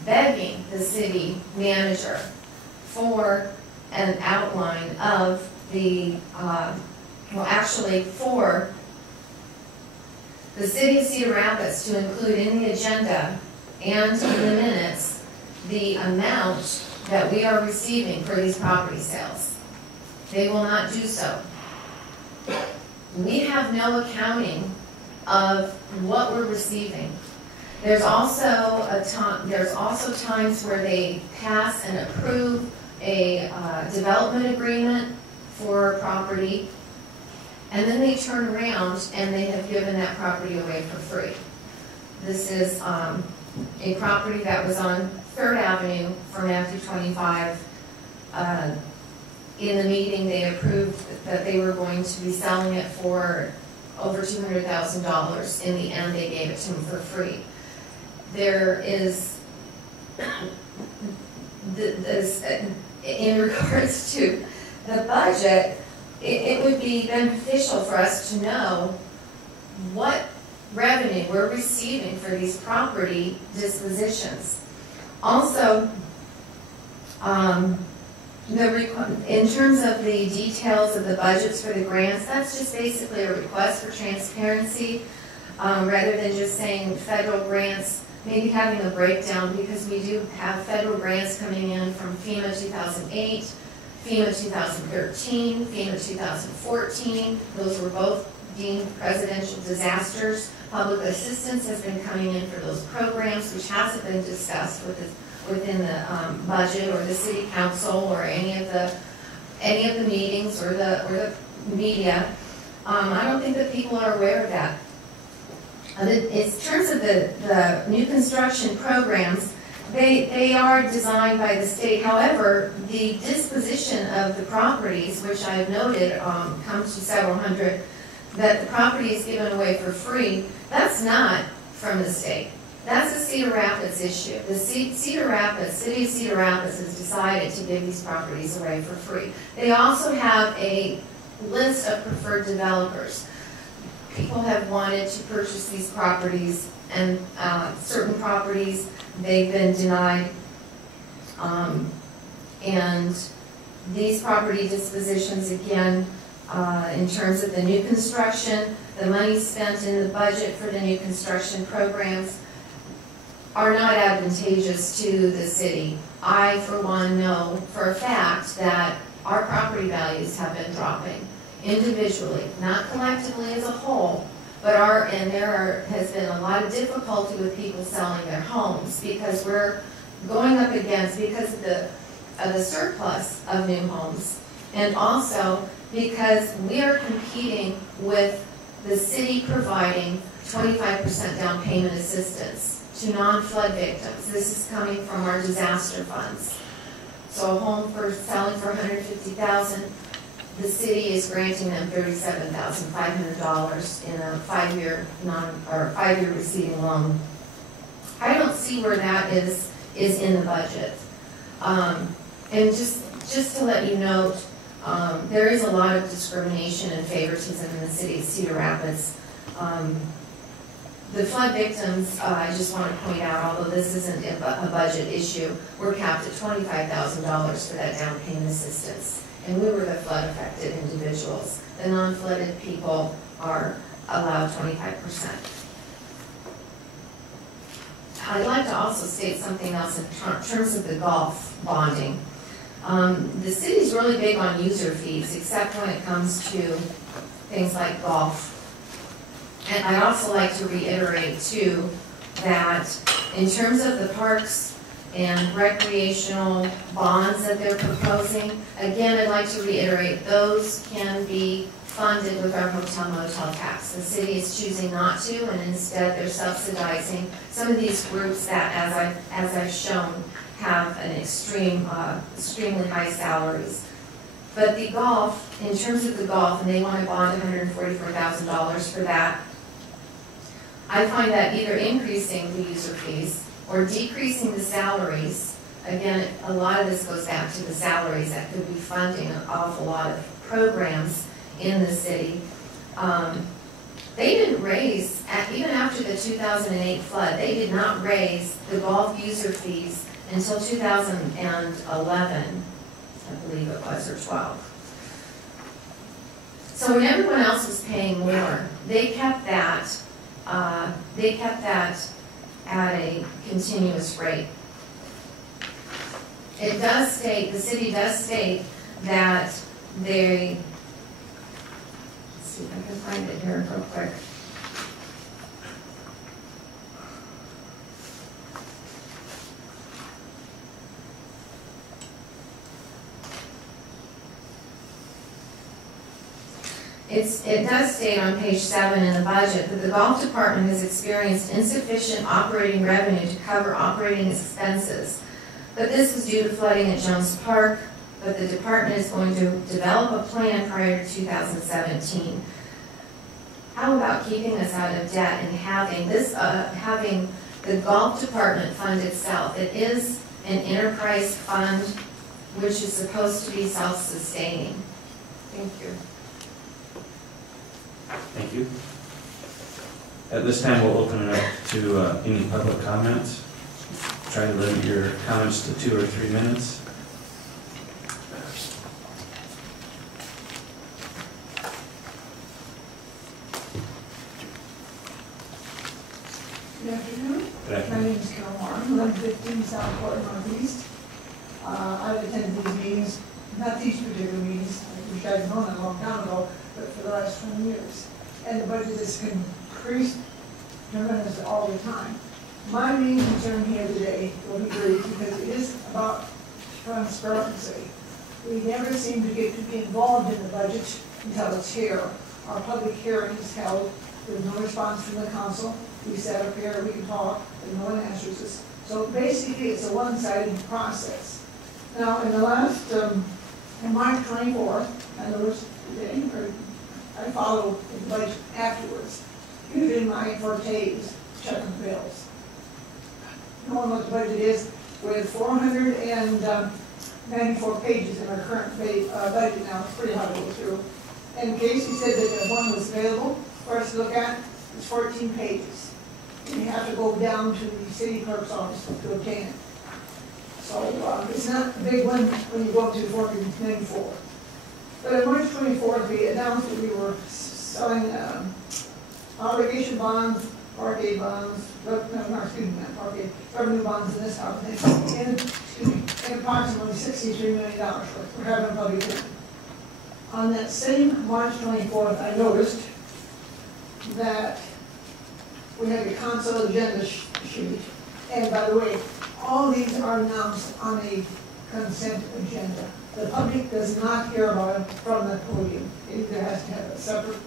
begging the city manager for an outline of the, well, actually for the city of Cedar Rapids to include in the agenda and in the minutes the amount that we are receiving for these property sales. They will not do so. We have no accounting of what we're receiving. There's also times where they pass and approve a development agreement for property, and then they turn around and they have given that property away for free. This is a property that was on 3rd Avenue for Matthew 25. In the meeting, they approved that they were going to be selling it for over $200,000. In the end, they gave it to them for free. There is, in regards to the budget, it would be beneficial for us to know what revenue we're receiving for these property dispositions. Also, in terms of the details of the budgets for the grants, that's just basically a request for transparency, rather than just saying federal grants, maybe having a breakdown, because we do have federal grants coming in from FEMA 2008, FEMA 2013, FEMA 2014. Those were both deemed presidential disasters. Public assistance has been coming in for those programs, which hasn't been discussed within the budget or the city council or any of the meetings or the media. I don't think that people are aware of that. In terms of the new construction programs, they are designed by the state. However, the disposition of the properties, which I've noted comes to several hundred, that the property is given away for free, that's not from the state. That's a Cedar Rapids issue. The Cedar Rapids, City of Cedar Rapids has decided to give these properties away for free. They also have a list of preferred developers. People have wanted to purchase these properties, and certain properties they've been denied. And these property dispositions, again, in terms of the new construction, the money spent in the budget for the new construction programs are not advantageous to the city. I, for one, know for a fact that our property values have been dropping individually, not collectively as a whole, but has been a lot of difficulty with people selling their homes because we're going up against, because of the surplus of new homes, and also because we are competing with the city providing 25% down payment assistance to non-flood victims. This is coming from our disaster funds. So a home selling for $150,000, the city is granting them $37,500 in a 5-year receiving loan. I don't see where that is in the budget. And just to let you know, there is a lot of discrimination and favoritism in the city of Cedar Rapids. The flood victims, I just want to point out, although this isn't a budget issue, we're capped at $25,000 for that down payment assistance. And we were the flood-affected individuals. The non-flooded people are allowed 25%. I'd like to also state something else in terms of the golf bonding. The city's really big on user fees, except when it comes to things like golf. And I'd also like to reiterate, too, that in terms of the parks and recreational bonds that they're proposing, again, I'd like to reiterate, those can be funded with our hotel motel tax. The city is choosing not to, and instead they're subsidizing some of these groups that, as I've shown, have an extremely high salaries. But the golf, in terms of the golf, and they want to bond $144,000 for that, I find that either increasing the user fees or decreasing the salaries. Again, a lot of this goes back to the salaries that could be funding an awful lot of programs in the city. They didn't raise, even after the 2008 flood, they did not raise the golf user fees until 2011, I believe it was, or 12. So when everyone else was paying more, they kept that at a continuous rate. It does state, the city does state that they, let's see if I can find it here real quick. It does state on page 7 in the budget that the golf department has experienced insufficient operating revenue to cover operating expenses. But this was due to flooding at Jones Park, but the department is going to develop a plan prior to 2017. How about keeping us out of debt and having the golf department fund itself? It is an enterprise fund which is supposed to be self-sustaining. Thank you. Thank you. At this time, we'll open it up to any public comments. Try to limit your comments to 2 or 3 minutes. Good afternoon. Good afternoon. My name is Carol Martin, 1115 Southport Northeast. I've attended these meetings, not these particular meetings, which I've known a long time ago, but for the last 20 years. And the budget has increased tremendously all the time. My main concern here today will be brief because it is about transparency. We never seem to get to be involved in the budget until it's here. Our public hearing is held. There's no response from the council. We sat up here, we can talk, and no one answers us. So basically, it's a one-sided process. Now, in the last, in March 24th, I noticed today, I follow the budget afterwards. Usually my forte is checking bills. knowing what the budget is, with 494 pages in our current budget now. It's pretty hard to go through. And Casey said that if one was available for us to look at, it's 14 pages. And you have to go down to the city clerk's office to obtain it. So it's not a big one when you go up to 494. But on March 24th, we announced that we were selling obligation bonds, parquet bonds, revenue bonds and this type of thing, and approximately $63 million worth. We're having a public hearing. On that same March 24th, I noticed that we had a council agenda sheet. And by the way, all these are announced on a consent agenda. The public does not hear about it from the podium. It either has to have a separate,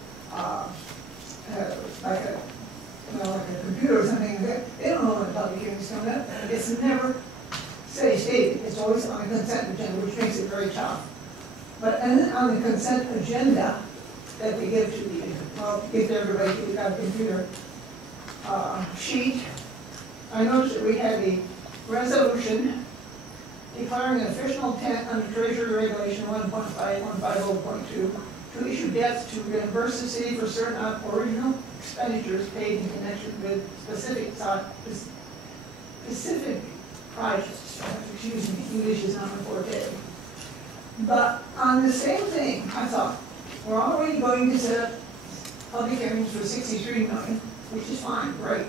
like a computer or something. They don't know when the public hearing is coming up. It's never stated. It's always on a consent agenda, which makes it very tough. But and then on the consent agenda that they give to give to everybody who got a computer sheet, I noticed that we had a resolution declaring an official intent under Treasury Regulation 1.5150.2 to issue debts to reimburse the city for certain original expenditures paid in connection with specific projects. Excuse me, English is not my forte. But on the same thing, I thought, we're already going to set up public hearings for $63 million, which is fine, great.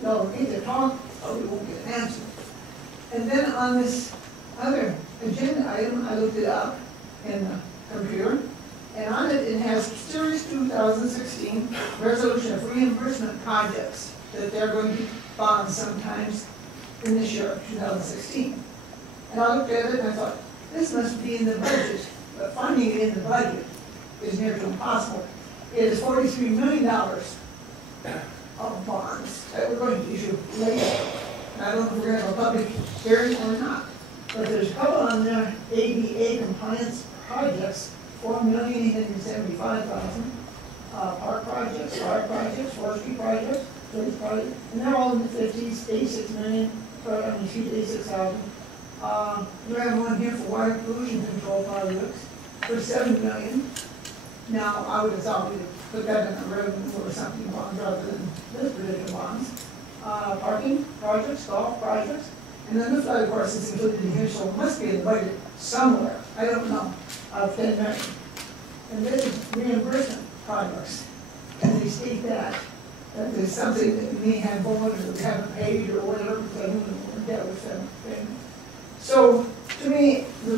They'll get to talk, but we won't get an answer. And then on this other agenda item, I looked it up in the computer, and on it, it has Series 2016 resolution of reimbursement projects that they're going to bond sometimes in this year of 2016. And I looked at it and I thought, this must be in the budget, but finding it in the budget is near to impossible. It is $43 million of bonds that we're going to issue later. And I don't know if we're going to have a public hearing or not, but there's a couple on there, ADA compliance projects, $4,875,000, park projects, forestry projects, police projects, and they're all in the 50s, $86 million, $86,000. We have one here for water pollution control projects for $7 million. Now, I would have thought we'd put that in a revenue or something bonds rather than this particular bonds. Parking projects, golf projects, and then the flood, of course, is included in here, so it must be in the budget somewhere. I don't know, of $10 million. And then reimbursement projects, and they state that there's something that we may have borrowed or we haven't paid or whatever, because I don't know what debt with them. So, to me, the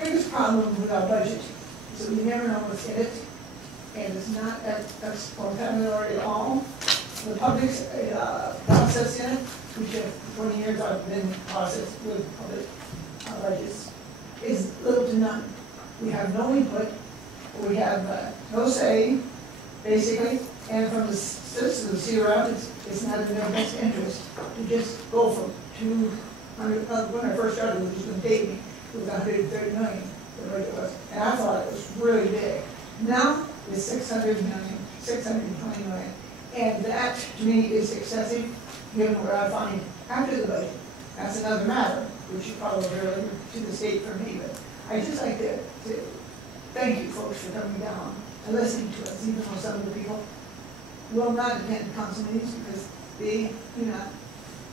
biggest problem with our budget is that we never know what's in it, and it's not that's vocabulary at all. The public's process in it, which for 20 years I've been processed with public budgets, is little to none. We have no input, we have no say, basically, and from the citizens of Cedar Rapids, it's not in their best interest to just go from 200, when I first started, which was going to take me, it was 130 million, the budget was, and I thought it was really big. Now, it's 600 million, 620 million, and that, to me, is excessive, given what I find after the budget. That's another matter, which you probably relate to the state for me, but I just like to thank you folks for coming down and listening to us, even though some of the people will not attend council meetings because they do not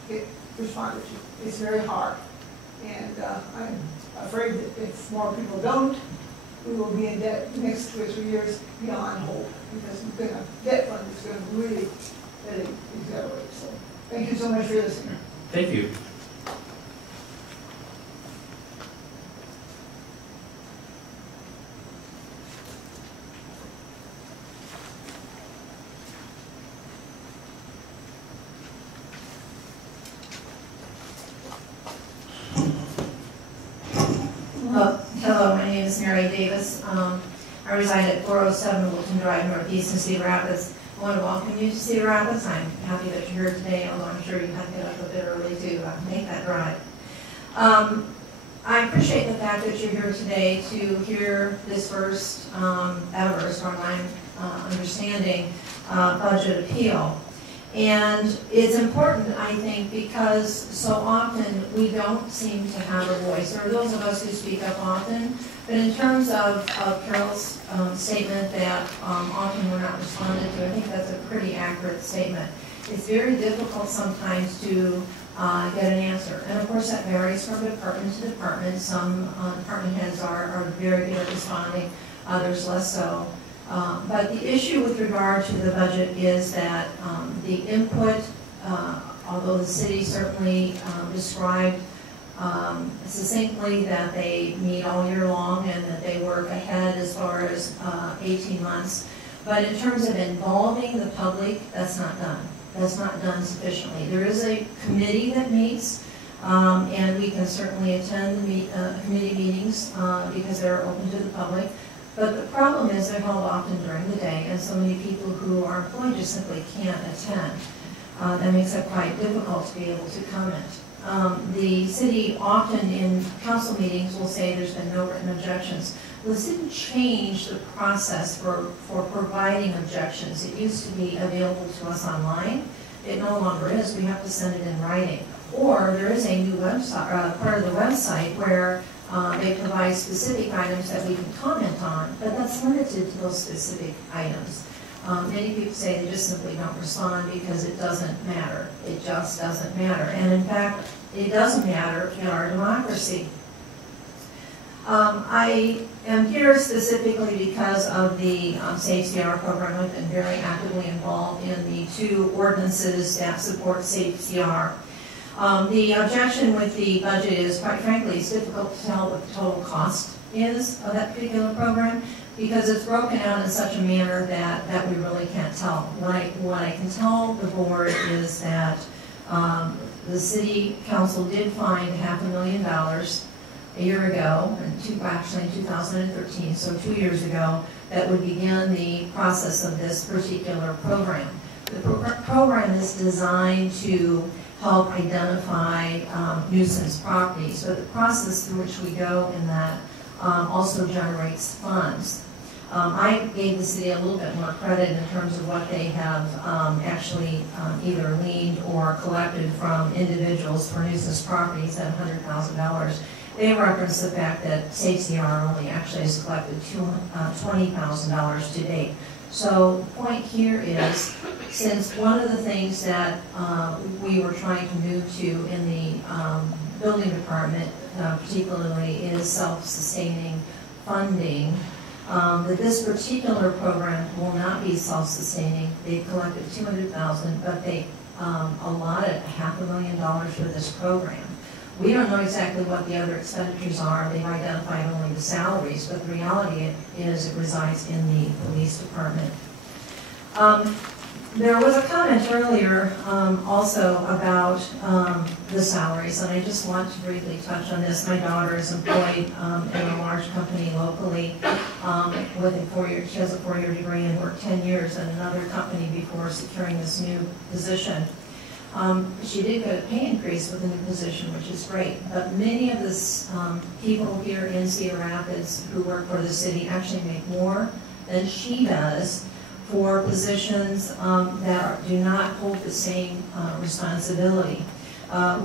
get responded to. It's very hard. And I'm afraid that if more people don't, we will be in debt next 2 or 3 years beyond hope, because we're going to debt fund is going to really accelerate. So thank you so much for listening. Thank you. Hello, my name is Mary Davis. I reside at 407 Wilton Drive, Northeast in Cedar Rapids. I want to welcome you to Cedar Rapids. I'm happy that you're here today, although I'm sure you had to get up a bit early to make that drive. I appreciate the fact that you're here today to hear this first ever, as far as I'm understanding, budget appeal. And it's important, I think, because so often we don't seem to have a voice. There are those of us who speak up often, but in terms of Carol's statement that often we're not responded to, I think that's a pretty accurate statement. It's very difficult sometimes to get an answer. And of course that varies from department to department. Some department heads are very good at responding, others less so. But the issue with regard to the budget is that the input, although the city certainly described succinctly that they meet all year long and that they work ahead as far as 18 months, but in terms of involving the public, that's not done. That's not done sufficiently. There is a committee that meets, and we can certainly attend the committee meetings because they're open to the public. But the problem is they're held often during the day, and so many people who are employed just simply can't attend. That makes it quite difficult to be able to comment. The city often in council meetings will say there's been no written objections. Well, the city changed the process for providing objections. It used to be available to us online. It no longer is. We have to send it in writing. Or there is a new website, part of the website where they provide specific items that we can comment on, but that's limited to those specific items. Many people say they just simply don't respond because it doesn't matter. It just doesn't matter. And in fact, it doesn't matter in our democracy. I am here specifically because of the SAFE-CR program. I've been very actively involved in the 2 ordinances that support SAFE-CR. The objection with the budget is, quite frankly, it's difficult to tell what the total cost is of that particular program because it's broken out in such a manner that we really can't tell. What I can tell the board is that the city council did find $500,000 a year ago, actually in 2013, so 2 years ago, that would begin the process of this particular program. The program is designed to help identify nuisance properties, but the process through which we go in that also generates funds. I gave the city a little bit more credit in terms of what they have actually either liened or collected from individuals for nuisance properties at $100,000. They reference the fact that SAFE-CR only actually has collected $20,000 to date. So the point here is, since one of the things that we were trying to move to in the building department particularly is self-sustaining funding, that this particular program will not be self-sustaining. They've collected $200,000, but they allotted $500,000 for this program. We don't know exactly what the other expenditures are. They've identified only the salaries, but the reality is it resides in the police department. There was a comment earlier also about the salaries, and I just want to briefly touch on this. My daughter is employed in a large company locally with a 4-year, she has a 4-year degree and worked 10 years at another company before securing this new position. She did get a pay increase with a new position, which is great, but many of the people here in Cedar Rapids who work for the city actually make more than she does for positions that do not hold the same responsibility.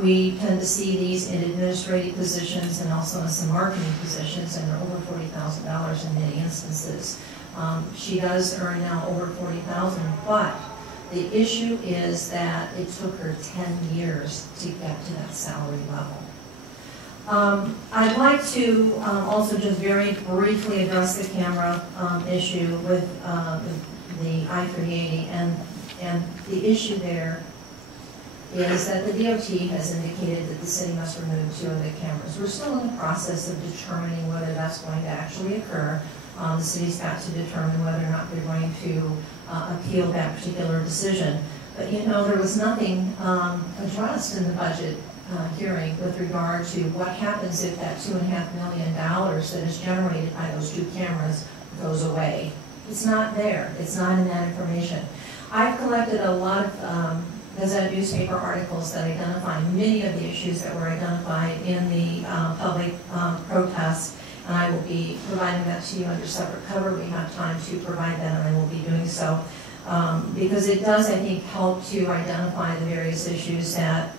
We tend to see these in administrative positions and also in some marketing positions, and they're over $40,000 in many instances. She does earn now over $40,000, but the issue is that it took her 10 years to get to that salary level. I'd like to also just very briefly address the camera issue with the I-380, and the issue there is that the DOT has indicated that the city must remove 2 of the cameras. We're still in the process of determining whether that's going to actually occur. The city's got to determine whether or not they're going to appeal that particular decision. But you know, there was nothing addressed in the budget hearing with regard to what happens if that $2.5 million that is generated by those 2 cameras goes away. It's not there. It's not in that information. I've collected a lot of Gazette newspaper articles that identify many of the issues that were identified in the public protests, and I will be providing that to you under separate cover. We have time to provide that, and I will be doing so. because it does, I think, help to identify the various issues that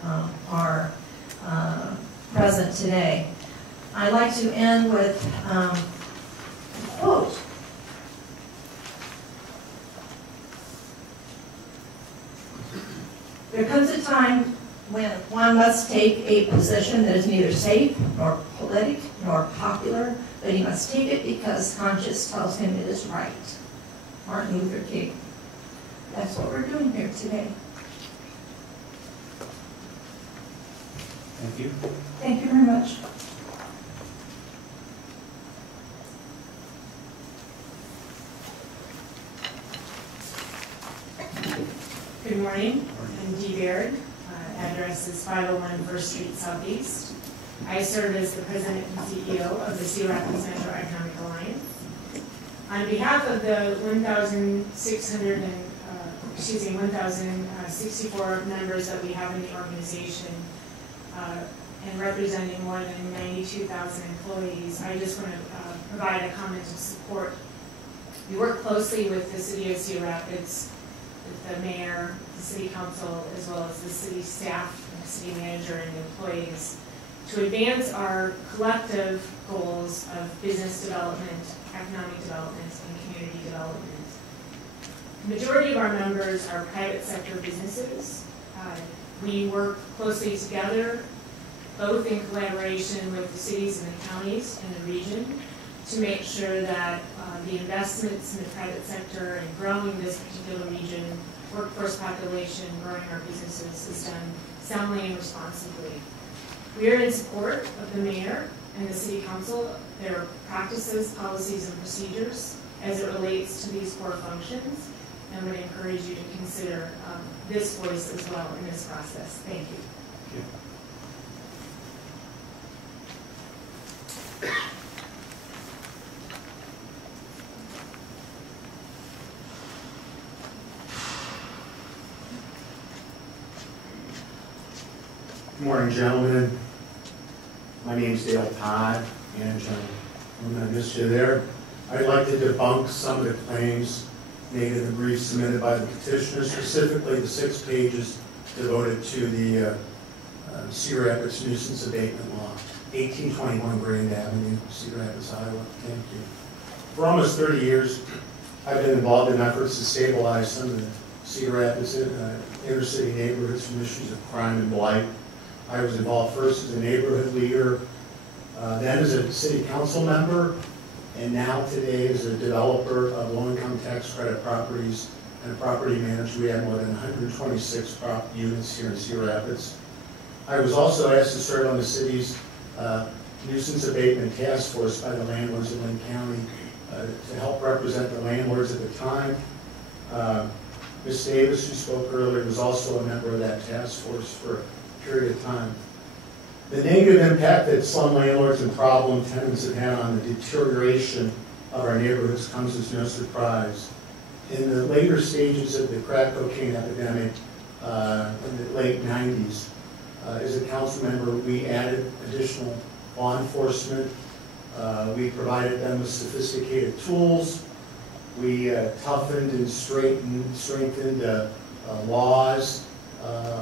are present today. I'd like to end with a quote. There comes a time when one must take a position that is neither safe, nor politic, nor popular, but he must take it because conscience tells him it is right. Martin Luther King. That's what we're doing here today. Thank you. Thank you very much. Good morning. I'm Dee Baird. Address is 501 First Street Southeast. I serve as the president and CEO of the Cedar Rapids Metro Economic Alliance. On behalf of the 1,064 members that we have in the organization, and representing more than 92,000 employees, I just want to provide a comment of support. We work closely with the City of Cedar Rapids, with the mayor, the city council, as well as the city staff, and the city manager, and employees to advance our collective goals of business development, economic development, and community development. The majority of our members are private sector businesses. We work closely together, both in collaboration with the cities and the counties in the region, to make sure that the investments in the private sector and growing this particular region, workforce population, growing our businesses is done soundly and responsibly. We are in support of the mayor and the city council, their practices, policies, and procedures as it relates to these core functions, and would encourage you to consider this voice as well in this process. Thank you. Good morning, gentlemen. My name's Dale Todd, and I'm going to miss you there. I'd like to debunk some of the claims made in the brief submitted by the petitioner, specifically the 6 pages devoted to the Cedar Rapids nuisance abatement law, 1821 Grand Avenue, Cedar Rapids, Iowa. Thank you. For almost 30 years, I've been involved in efforts to stabilize some of the Cedar Rapids inner city neighborhoods from issues of crime and blight. I was involved first as a neighborhood leader, then as a city council member, and now today as a developer of low-income tax credit properties and a property manager. We have more than 126 units here in Cedar Rapids. I was also asked to serve on the city's nuisance abatement task force by the landlords of Lynn County to help represent the landlords at the time. Ms. Davis, who spoke earlier, was also a member of that task force for period of time. The negative impact that slum landlords and problem tenants have had on the deterioration of our neighborhoods comes as no surprise. In the later stages of the crack cocaine epidemic in the late 90s, as a council member, we added additional law enforcement. We provided them with sophisticated tools. We toughened and strengthened laws.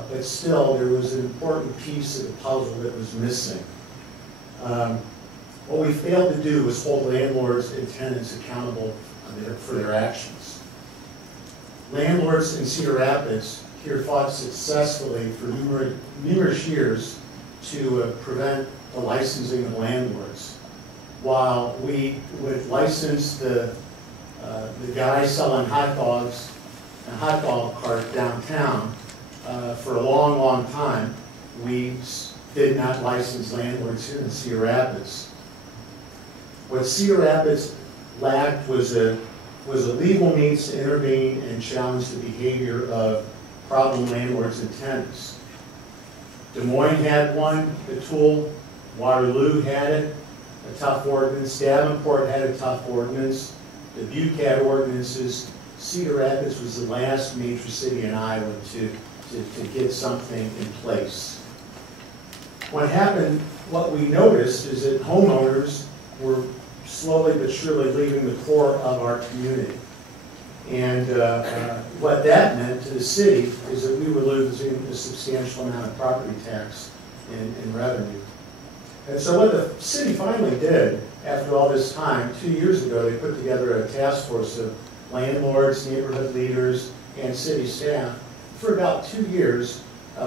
But still, there was an important piece of the puzzle that was missing. What we failed to do was hold landlords and tenants accountable for their actions. Landlords in Cedar Rapids here fought successfully for numerous years to prevent the licensing of landlords. While we would license the guy selling hot dogs in a hot dog cart downtown, for a long, long time, we did not license landlords here in Cedar Rapids. What Cedar Rapids lacked was a legal means to intervene and challenge the behavior of problem landlords and tenants. Des Moines had one, the tool. Waterloo had it, a tough ordinance. Davenport had a tough ordinance. Dubuque had ordinances. Cedar Rapids was the last major city in Iowa to get something in place. What we noticed is that homeowners were slowly but surely leaving the core of our community. And what that meant to the city is that we were losing a substantial amount of property tax in revenue. And so what the city finally did, after all this time, 2 years ago, they put together a task force of landlords, neighborhood leaders, and city staff. For about 2 years,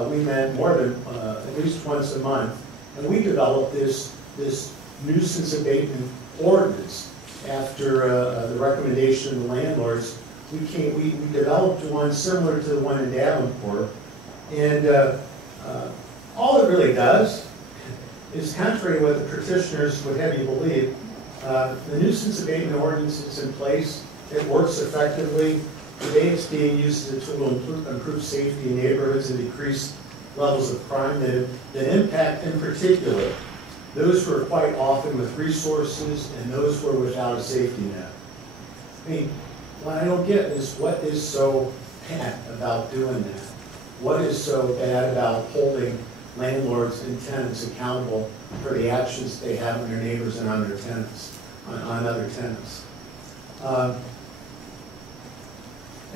we met more than at least once a month, and we developed this nuisance abatement ordinance. After the recommendation of the landlords, we developed one similar to the one in Davenport, and all it really does is, contrary to what the petitioners would have you believe, the nuisance abatement ordinance is in place. It works effectively. Today it's being used as a tool to improve safety in neighborhoods and decrease levels of crime that impact, in particular, those who are quite often with resources and those who are without a safety net. I mean, what I don't get is what is so bad about doing that? What is so bad about holding landlords and tenants accountable for the actions they have on their neighbors and on their tenants, on other tenants?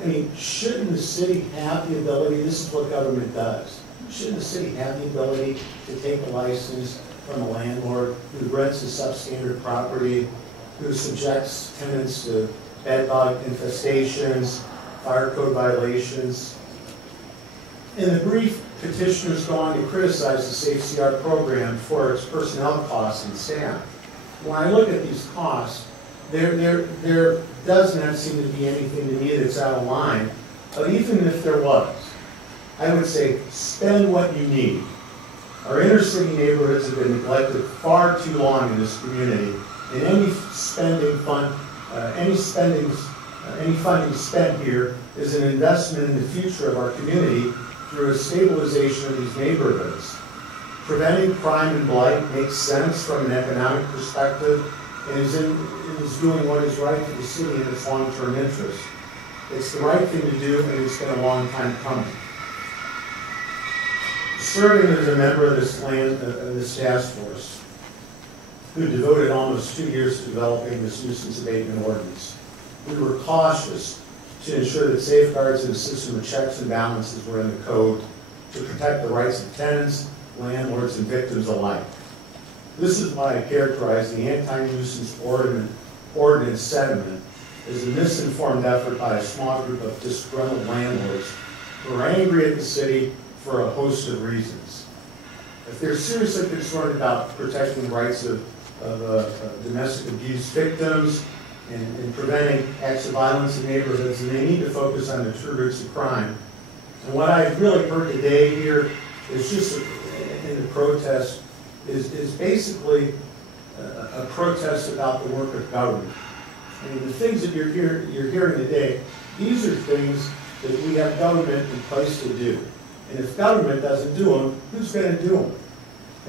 I mean, shouldn't the city have the ability, this is what government does, shouldn't the city have the ability to take a license from a landlord who rents a substandard property, who subjects tenants to bed bug infestations, fire code violations? In the brief, petitioners go on to criticize the Safe CR program for its personnel costs and staff. When I look at these costs, there does not seem to be anything to me that's out of line. But even if there was, I would say spend what you need. Our inner city neighborhoods have been neglected far too long in this community, and any funding spent here is an investment in the future of our community through a stabilization of these neighborhoods. Preventing crime and blight makes sense from an economic perspective and is doing what is right for the city in its long-term interest. It's the right thing to do, and it's been a long time coming. Serving as a member of this task force, who devoted almost 2 years to developing this nuisance abatement ordinance, we were cautious to ensure that safeguards and a system of checks and balances were in the code to protect the rights of tenants, landlords, and victims alike. This is why I characterize the anti-nuisance ordinance sentiment as a misinformed effort by a small group of disgruntled landlords who are angry at the city for a host of reasons. If they're seriously concerned about protecting the rights of domestic abuse victims and preventing acts of violence in neighborhoods, then they need to focus on the true roots of crime. And what I've really heard today here is just in the protest is basically a protest about the work of government. I mean, the things that you're hearing today, these are things that we have government in place to do. And if government doesn't do them, who's going to do them?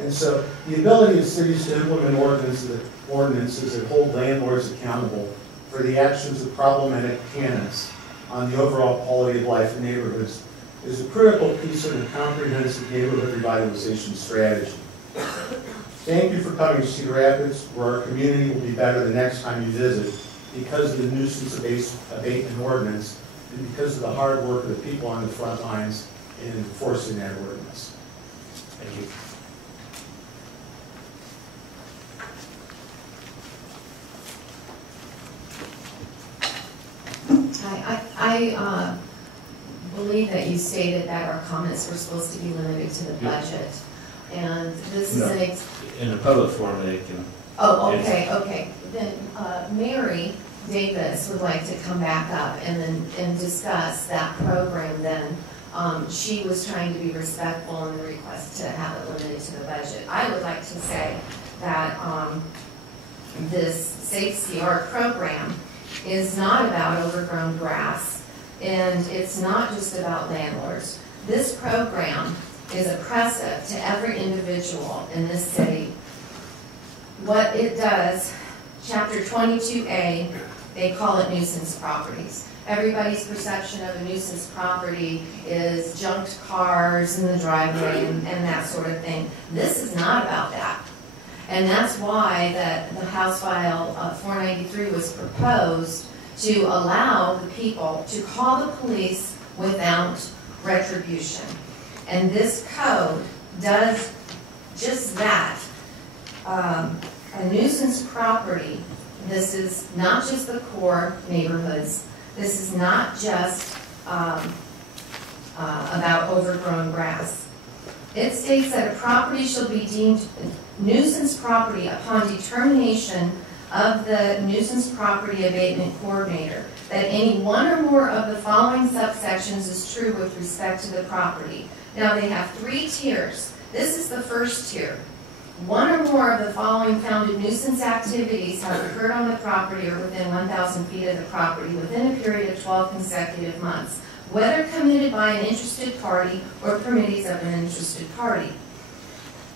And so the ability of cities to implement ordinances that hold landlords accountable for the actions of problematic tenants on the overall quality of life in neighborhoods is a critical piece of a comprehensive neighborhood revitalization strategy. Thank you for coming to Cedar Rapids, where our community will be better the next time you visit because of the nuisance abatement ordinance and because of the hard work of the people on the front lines in enforcing that ordinance. Thank you. I believe that you stated that our comments were supposed to be limited to the budget. And this is in a public forum they can. Oh, okay. Then Mary Davis would like to come back up and discuss that program then. She was trying to be respectful in the request to have it limited to the budget. I would like to say that this Safe CR program is not about overgrown grass, and it's not just about landlords. This program is oppressive to every individual in this city. What it does, Chapter 22A, they call it nuisance properties. Everybody's perception of a nuisance property is junked cars in the driveway and that sort of thing. This is not about that. And that's why the House File 493 was proposed to allow the people to call the police without retribution. And this code does just that. A nuisance property, this is not just the core neighborhoods, this is not just about overgrown grass. It states that a property shall be deemed nuisance property upon determination of the nuisance property abatement coordinator, that any one or more of the following subsections is true with respect to the property. Now they have 3 tiers. This is the first tier. One or more of the following founded nuisance activities have occurred on the property or within 1,000 feet of the property within a period of 12 consecutive months, whether committed by an interested party or permittees of an interested party.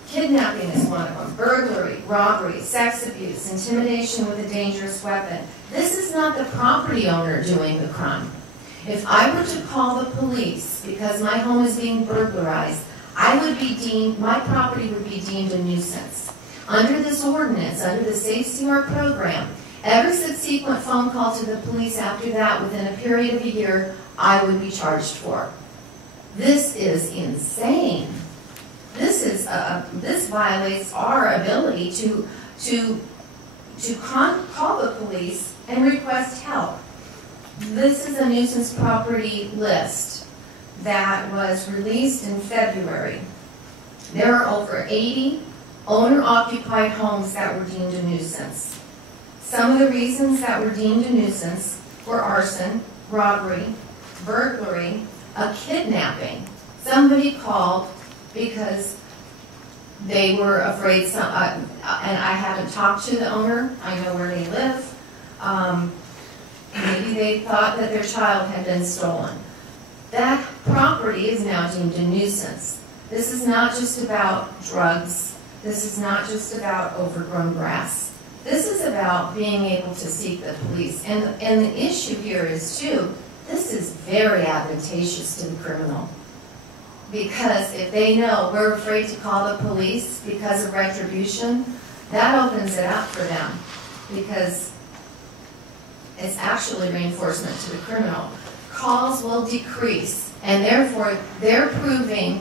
Kidnapping is one of them. Burglary, robbery, sex abuse, intimidation with a dangerous weapon. This is not the property owner doing the crime. If I were to call the police because my home is being burglarized, my property would be deemed a nuisance. Under this ordinance, under the Safe CR program, every subsequent phone call to the police after that within a period of a year, I would be charged for. This is insane. This violates our ability to call the police and request help. This is a nuisance property list that was released in February. There are over 80 owner-occupied homes that were deemed a nuisance. Some of the reasons that were deemed a nuisance were arson, robbery, burglary, a kidnapping. Somebody called because they were afraid, and I haven't talked to the owner, I know where they live. Maybe they thought that their child had been stolen. That property is now deemed a nuisance. This is not just about drugs. This is not just about overgrown grass. This is about being able to seek the police. And the issue here is, too, this is very advantageous to the criminal. Because if they know we're afraid to call the police because of retribution, that opens it up for them. Because it's actually reinforcement to the criminal. Calls will decrease, and therefore they're proving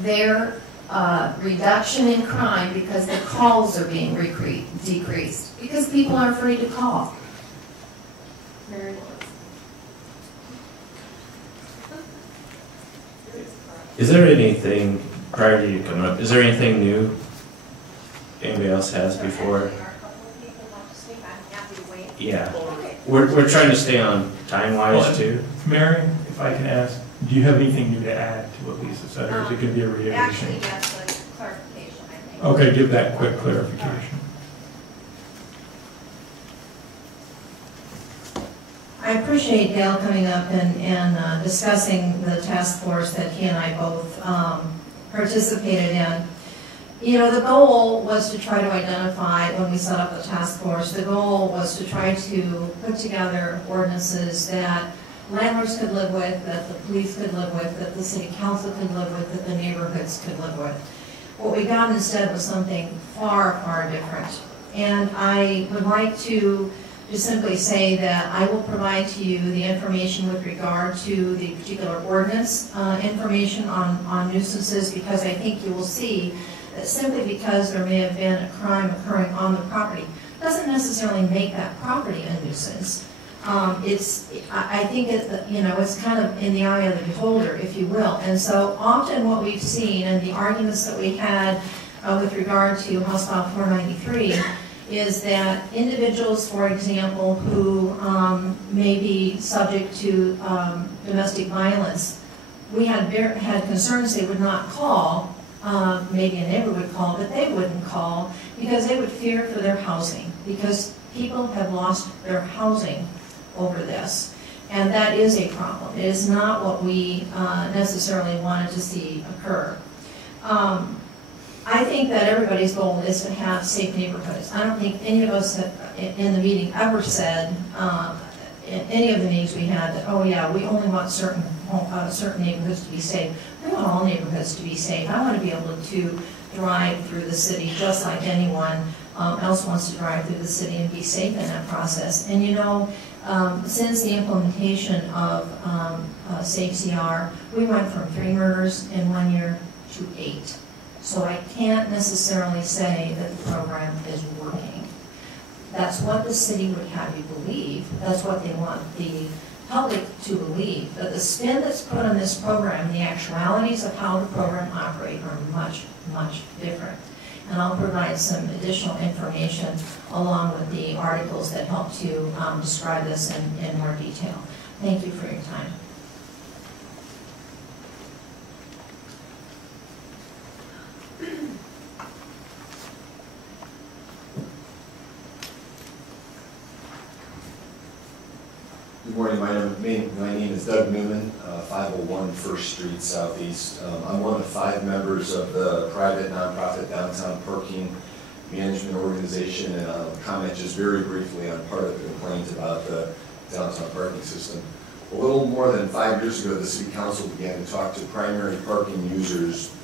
their reduction in crime because the calls are being decreased, because people are afraid to call. Mary Louise. Is there anything, prior to you coming up, is there anything new anybody else has before? Yeah. We're trying to stay on time-wise, too. Mary, if I can ask, do you have anything new to add to what Lisa said, or is it going to be a reiteration? Actually, yes, a clarification, I think. Okay, give that quick clarification. I appreciate Dale coming up and discussing the task force that he and I both participated in. You know, the goal was to try to identify, when we set up the task force, the goal was to try to put together ordinances that landlords could live with, that the police could live with, that the city council could live with, that the neighborhoods could live with. What we got instead was something far, far different. And I would like to just simply say that I will provide to you the information with regard to the particular ordinance information on nuisances, because I think you will see that simply because there may have been a crime occurring on the property doesn't necessarily make that property a nuisance. I think it's kind of in the eye of the beholder, if you will. And so often what we've seen, and the arguments that we had with regard to House File 493, is that individuals, for example, who may be subject to domestic violence, we had concerns they would not call. Maybe a neighbor would call, but they wouldn't call because they would fear for their housing, because people have lost their housing over this. And that is a problem. It is not what we necessarily wanted to see occur. I think that everybody's goal is to have safe neighborhoods. I don't think any of us have, in the meeting ever said, in any of the meetings we had, that, oh yeah, we only want certain neighborhoods to be safe. I want all neighborhoods to be safe. I want to be able to drive through the city just like anyone else wants to drive through the city and be safe in that process. And you know, Since the implementation of Safe CR, we went from 3 murders in 1 year to 8. So I can't necessarily say that the program is working. That's what the city would have you believe. That's what they want the public to believe. But the spin that's put on this program, the actualities of how the program operates are much, much different. And I'll provide some additional information along with the articles that help to describe this in more detail. Thank you for your time. Good morning, my name is Doug Newman, 501 First Street Southeast. I'm one of 5 members of the private nonprofit Downtown Parking Management Organization, and I'll comment just very briefly on part of the complaint about the downtown parking system. A little more than 5 years ago, the City Council began to talk to primary parking users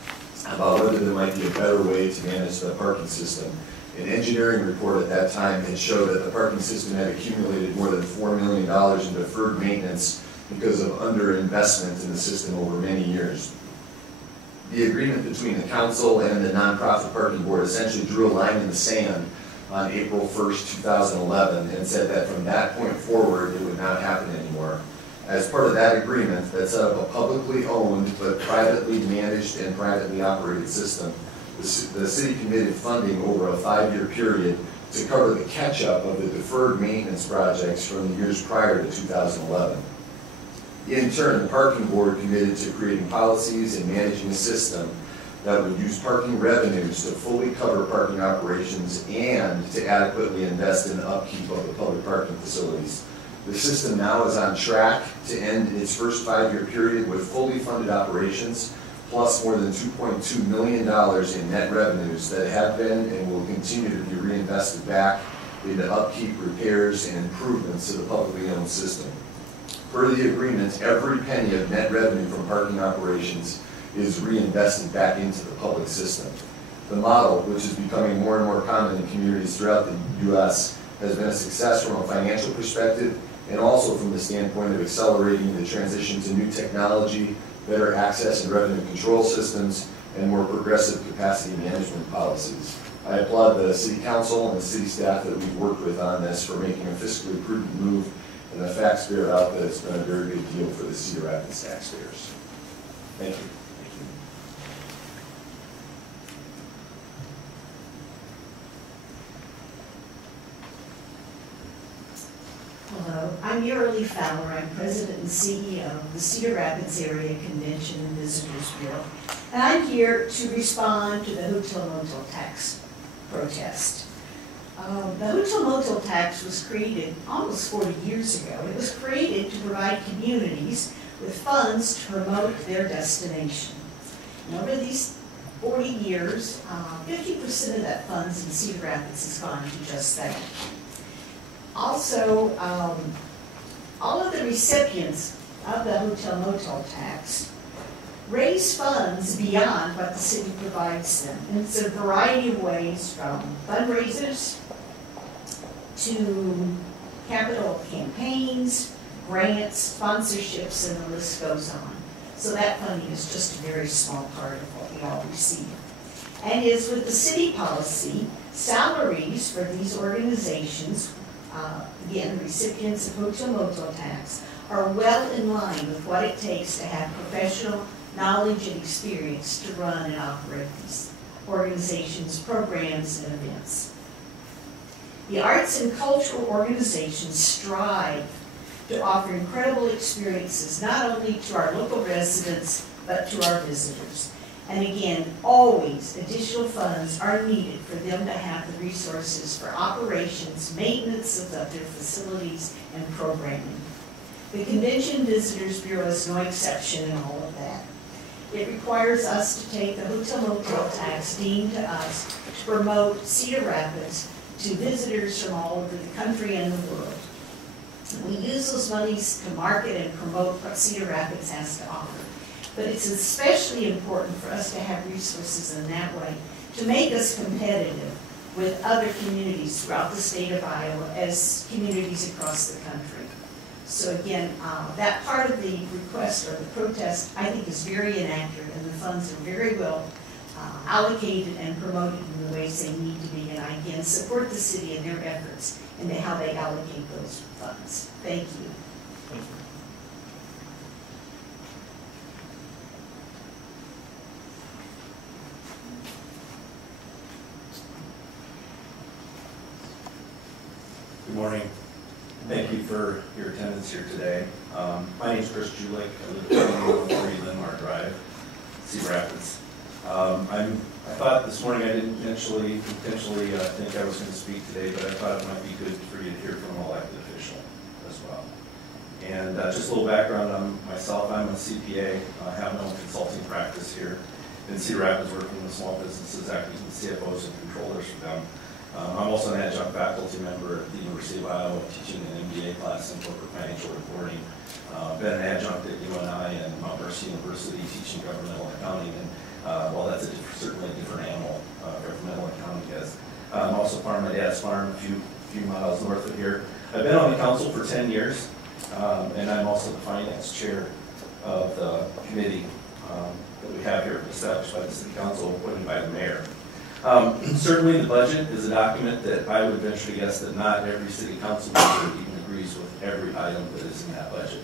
about whether there might be a better way to manage the parking system. An engineering report at that time had showed that the parking system had accumulated more than $4 million in deferred maintenance because of underinvestment in the system over many years. The agreement between the council and the nonprofit parking board essentially drew a line in the sand on April 1st, 2011, and said that from that point forward, it would not happen anymore. As part of that agreement that set up a publicly owned but privately managed and privately operated system, the city committed funding over a 5-year period to cover the catch-up of the deferred maintenance projects from the years prior to 2011. In turn, the parking board committed to creating policies and managing a system that would use parking revenues to fully cover parking operations and to adequately invest in the upkeep of the public parking facilities. The system now is on track to end its first 5-year period with fully funded operations, plus more than $2.2 million in net revenues that have been and will continue to be reinvested back into upkeep, repairs, and improvements to the publicly owned system. Per the agreement, every penny of net revenue from parking operations is reinvested back into the public system. The model, which is becoming more and more common in communities throughout the U.S., has been a success from a financial perspective and also from the standpoint of accelerating the transition to new technology, better access and revenue control systems, and more progressive capacity management policies. I applaud the City Council and the city staff that we've worked with on this for making a fiscally prudent move, and the facts bear out that it's been a very good deal for the Cedar Rapids taxpayers. Thank you. Hello, I'm Yearly Fowler. I'm President and CEO of the Cedar Rapids Area Convention and Visitors Bureau. And I'm here to respond to the hotel motel tax protest. The hotel motel tax was created almost 40 years ago. It was created to provide communities with funds to promote their destination. And over these 40 years, 50% of that funds in Cedar Rapids has gone to just that. Also, all of the recipients of the hotel motel tax raise funds beyond what the city provides them. And it's a variety of ways, from fundraisers to capital campaigns, grants, sponsorships, and the list goes on. So that funding is just a very small part of what we all receive. And as with the city policy, salaries for these organizations, again, recipients of hotel motel tax, are well in line with what it takes to have professional knowledge and experience to run and operate these organizations, programs, and events. The arts and cultural organizations strive to offer incredible experiences not only to our local residents, but to our visitors. And again, always additional funds are needed for them to have the resources for operations, maintenance of their facilities, and programming. The Convention Visitors Bureau is no exception in all of that. It requires us to take the hotel motel tax deemed to us to promote Cedar Rapids to visitors from all over the country and the world. We use those monies to market and promote what Cedar Rapids has to offer. But it's especially important for us to have resources in that way to make us competitive with other communities throughout the state of Iowa as communities across the country. So again, that part of the request or the protest, I think is very inaccurate, and the funds are very well allocated and promoted in the ways they need to be. And I again support the city and their efforts into how they allocate those funds. Thank you. Good morning. Thank you for your attendance here today. My name is Chris Julik. I live at 2140 Linmar Drive, Cedar Rapids. I thought this morning I didn't intentionally think I was going to speak today, but I thought it might be good for you to hear from an elected official as well. And just a little background on myself. I'm a CPA. I have my own consulting practice here in Cedar Rapids, working with small businesses, acting as CFOs and controllers for them. I'm also an adjunct faculty member at the University of Iowa, teaching an MBA class in corporate financial reporting. Been an adjunct at UNI and Mount Mercy University, teaching governmental accounting. And well, that's certainly a different animal, governmental accounting is. I'm also part of my dad's farm, a few miles north of here. I've been on the council for 10 years, and I'm also the finance chair of the committee that we have here, established by the city council, appointed by the mayor. Certainly the budget is a document that I would venture to guess that not every city council member even agrees with every item that is in that budget.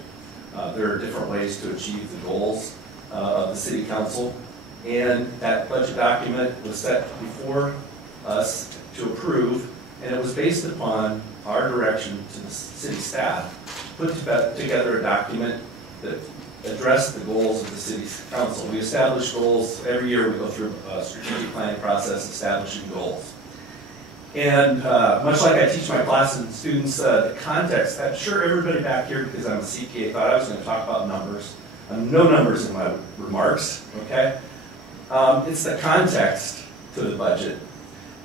There are different ways to achieve the goals of the city council, and that budget document was set before us to approve, and it was based upon our direction to the city staff to put together a document that address the goals of the city council. We establish goals. Every year we go through a strategic planning process establishing goals. And much like I teach my class and students, the context, I'm sure everybody back here, because I'm a CPA, thought I was going to talk about numbers. No numbers in my remarks, okay? It's the context to the budget.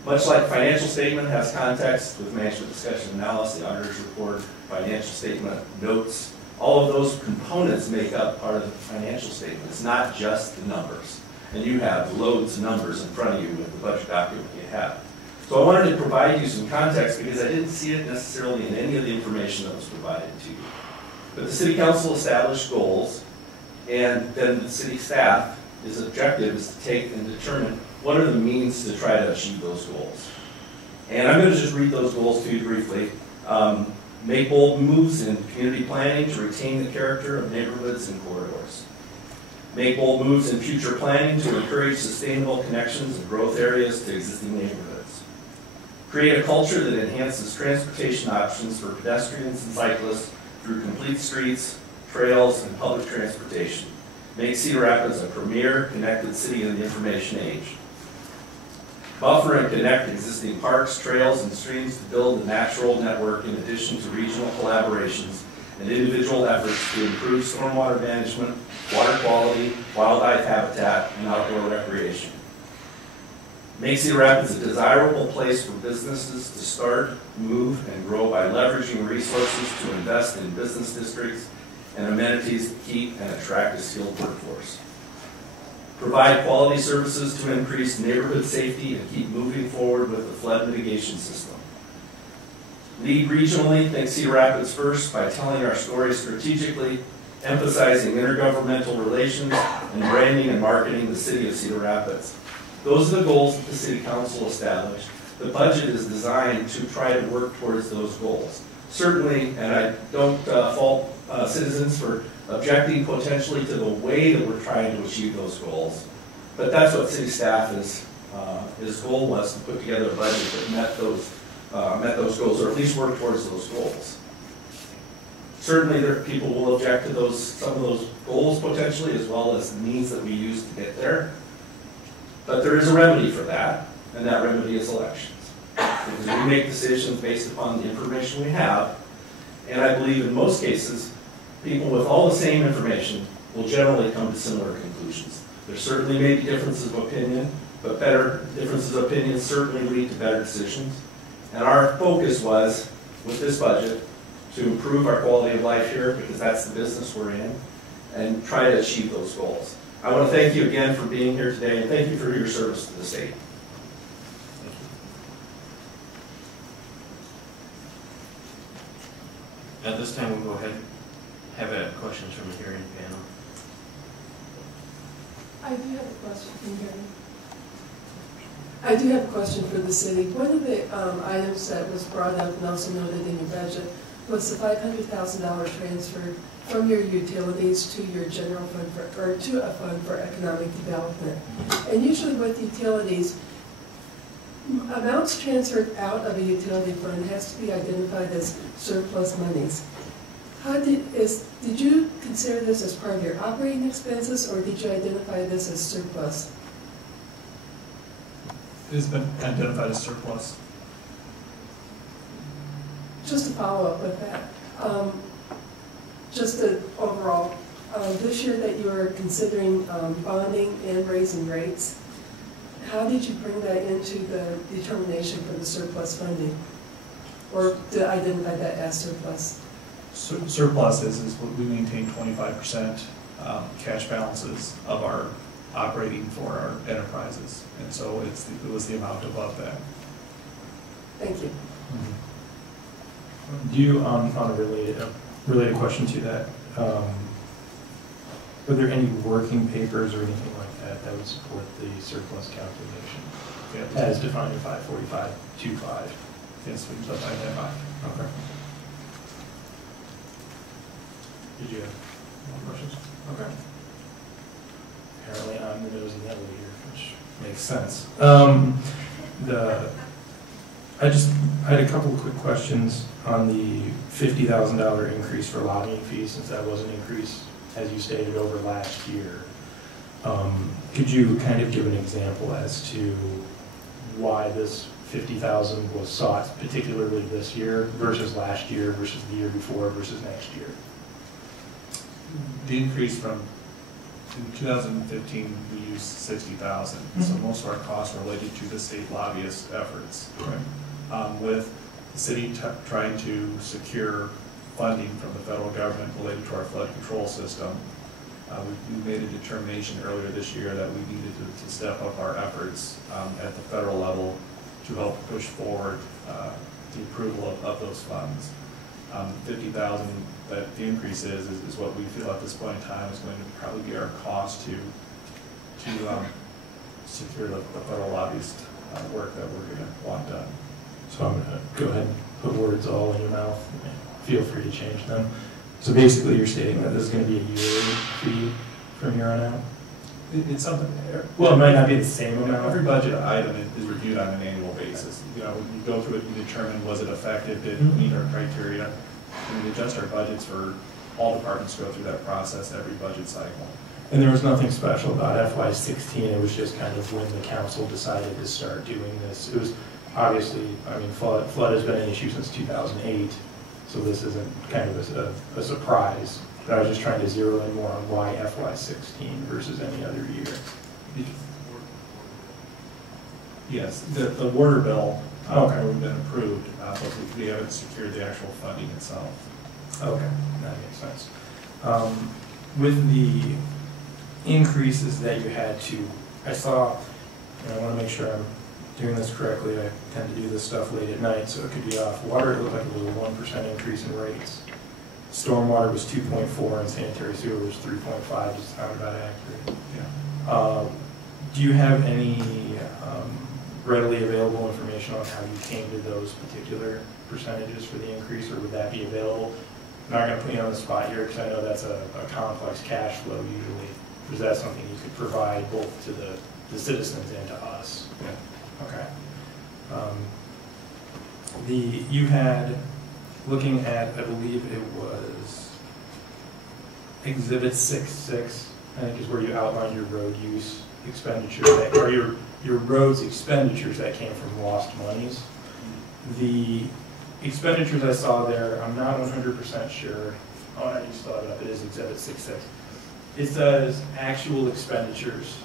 Much like financial statement has context with management discussion analysis, the auditor's report, financial statement notes, all of those components make up part of the financial statement. It's not just the numbers. And you have loads of numbers in front of you with the budget document you have. So I wanted to provide you some context because I didn't see it necessarily in any of the information that was provided to you. But the city council established goals, and then the city staff, his objective is to take and determine what are the means to try to achieve those goals. And I'm going to just read those goals to you briefly. Make bold moves in community planning to retain the character of neighborhoods and corridors. Make bold moves in future planning to encourage sustainable connections and growth areas to existing neighborhoods. Create a culture that enhances transportation options for pedestrians and cyclists through complete streets, trails, and public transportation. Make Cedar Rapids a premier connected city in the information age. Buffer and connect existing parks, trails, and streams to build a natural network in addition to regional collaborations and individual efforts to improve stormwater management, water quality, wildlife habitat, and outdoor recreation. Make Cedar Rapids a desirable place for businesses to start, move, and grow by leveraging resources to invest in business districts and amenities to keep and attract a skilled workforce. Provide quality services to increase neighborhood safety and keep moving forward with the flood mitigation system. Lead regionally, think Cedar Rapids first by telling our story strategically, emphasizing intergovernmental relations, and branding and marketing the city of Cedar Rapids. Those are the goals that the City Council established. The budget is designed to try to work towards those goals. Certainly, and I don't fault citizens for objecting potentially to the way that we're trying to achieve those goals. But that's what city staff his goal was, to put together a budget that met those goals, or at least work towards those goals. Certainly there people will object to some of those goals potentially, as well as the means that we use to get there. But there is a remedy for that, and that remedy is elections. Because we make decisions based upon the information we have, and I believe in most cases, people with all the same information will generally come to similar conclusions. There certainly may be differences of opinion, but better differences of opinion certainly lead to better decisions. And our focus was, with this budget, to improve our quality of life here, because that's the business we're in, and try to achieve those goals. I want to thank you again for being here today, and thank you for your service to the state. At this time, we'll go ahead and have questions from the hearing panel. I do have a question. Can you hear me? I do have a question for the city. One of the items that was brought up and also noted in your budget was the $500,000 transfer from your utilities to your general fund or to a fund for economic development. And usually with utilities, amounts transferred out of a utility fund has to be identified as surplus monies. Did you consider this as part of your operating expenses, or did you identify this as surplus? It has been identified as surplus. Just to follow up with that, just overall, this year that you were considering bonding and raising rates, how did you bring that into the determination for the surplus funding? Or to identify that as surplus? Surplus is what we maintain 25% cash balances of our operating for our enterprises. And so it was the amount above that. Thank you. Do you, on a related question to that, were there any working papers or anything like that that would support the surplus calculation? Yeah. As defined in 545.25? Yes, we just identified. Okay. Did you have more questions? Okay. Apparently I'm the nose of the elevator, which makes sense. I had a couple of quick questions on the $50,000 increase for lobbying fees, since that was an increase, as you stated, over last year. Could you kind of give an example as to why this $50,000 was sought, particularly this year versus last year versus the year before versus next year? The increase from in 2015, we used $60,000. So most of our costs were related to the state lobbyist efforts. Right. With the city trying to secure funding from the federal government related to our flood control system, we made a determination earlier this year that we needed to step up our efforts at the federal level to help push forward the approval of those funds. $50,000 that the increase is what we feel at this point in time is going to probably be our cost to secure the federal lobbyist work that we're going to want done. So I'm going to go ahead and put words all in your mouth. Feel free to change them. So basically you're stating that this is going to be a yearly fee from here on out? It's something. Well, it might not be the same amount. Every budget item is reviewed on an annual basis. You know, when you go through it, you determine was it effective, did it meet our criteria. And we adjust our budgets for all departments to go through that process every budget cycle. And there was nothing special about FY16. It was just kind of when the council decided to start doing this. It was obviously, I mean, flood has been an issue since 2008, so this isn't kind of a surprise. But I was just trying to zero in more on why FY16 versus any other year. Yes, the water bill Okay. would have been approved, but we haven't secured the actual funding itself. Okay, that makes sense. With the increases that you had to, I saw, and I want to make sure I'm doing this correctly, I tend to do this stuff late at night, so it could be off. Water, it looked like it was a 1% increase in rates. Stormwater was 2.4 and sanitary sewer was 3.5, just sound about accurate. Yeah. Do you have any readily available information on how you came to those particular percentages for the increase, or would that be available? I'm not going to put you on the spot here because I know that's a complex cash flow usually. Is that something you could provide both to the citizens and to us? Yeah. Okay. You had, looking at, I believe it was Exhibit 6.6, I think is where you outlined your road use expenditures, or your roads expenditures that came from lost monies. The expenditures I saw there, I'm not 100% sure. Oh, I just thought it up. It is Exhibit 6.6. It says actual expenditures,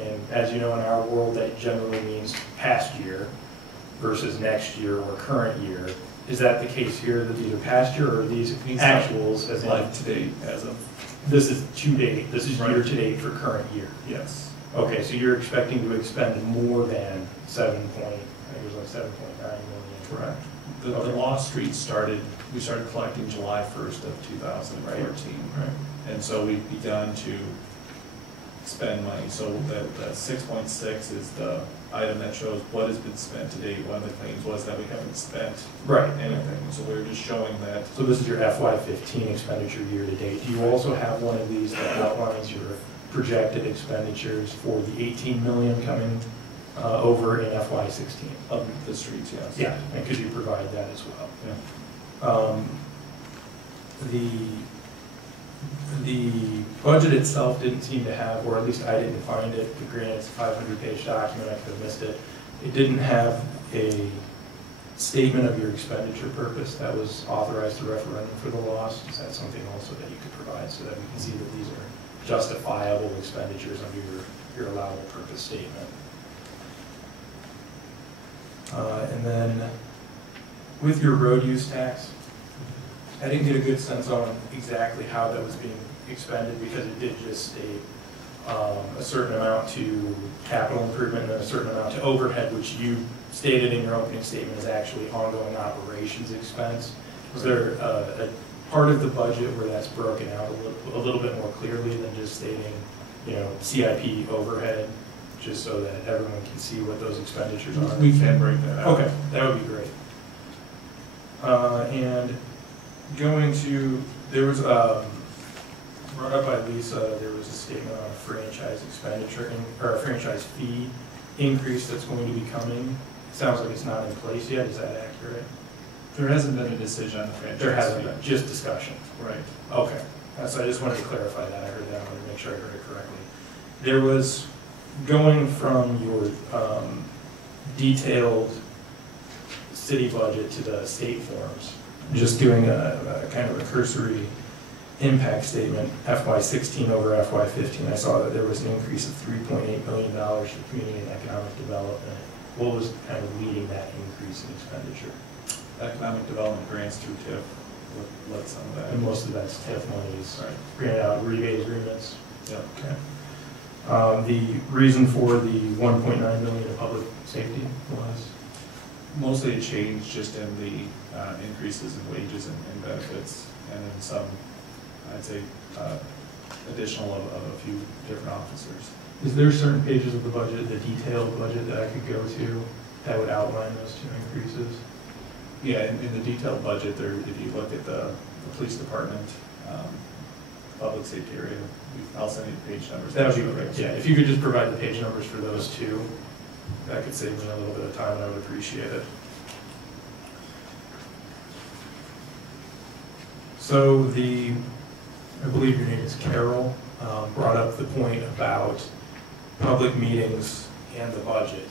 and as you know, in our world, that generally means past year versus next year or current year. Is that the case here, that these are past year, or are these actuals as Live to date as of? This is to date. This is Right. year to date for current year. Yes. Okay, so you're expecting to expend more than I think it was like 7.9 million. Correct. The Law Street started we started collecting July 1st of 2014. Right. And so we've begun to spend money. So that 6.6 is the item that shows what has been spent to date. One of the claims was that we haven't spent Right. anything. So we're just showing that. So this is your FY15 expenditure year to date. Do you also have one of these that outlines your projected expenditures for the 18 million coming over in FY16? Of the streets, yes. Yeah, and could you provide that as well? Yeah. The budget itself didn't seem to have, or at least I didn't find it, granted it's a 500-page document, I could have missed it. It didn't have a statement of your expenditure purpose that was authorized through referendum for the loss. Is that something also that you could provide so that we can see that these are justifiable expenditures under your allowable purpose statement? And then with your road use tax, I didn't get a good sense on exactly how that was being expended because it did just state a certain amount to capital improvement and a certain amount to overhead, which you stated in your opening statement is actually ongoing operations expense. Is there a part of the budget where that's broken out a little bit more clearly than just stating, you know, CIP overhead, just so that everyone can see what those expenditures are? We can break that out. Okay, that would be great. And going to, there was, brought up by Lisa, there was a statement on a franchise expenditure, or a franchise fee increase that's going to be coming. It sounds like it's not in place yet, is that accurate? There hasn't been a decision on the franchise. There hasn't been, just discussion. Right. Okay, so I just wanted to clarify that, I heard that, I wanted to make sure I heard it correctly. There was, going from your detailed city budget to the state forms, just doing a kind of a cursory impact statement, FY16 over FY15, I saw that there was an increase of $3.8 million for community and economic development. What was kind of leading that increase in expenditure? Economic development grants through TIF let some of that. And most of that's TIF monies, Right. granted out rebate agreements. Yep. Okay. The reason for the 1.9 million in public safety was? Mostly a change just in the increases in wages and benefits, and then some, I'd say, additional of a few different officers. Is there certain pages of the budget, the detailed budget that I could go to that would outline those two increases? Yeah, in the detailed budget, there, if you look at the police department, public safety area, I'll send you the page numbers. That would be great. Yeah, if you could just provide the page numbers for those two, that could save me a little bit of time, and I would appreciate it. So I believe your name is Carol, brought up the point about public meetings and the budget.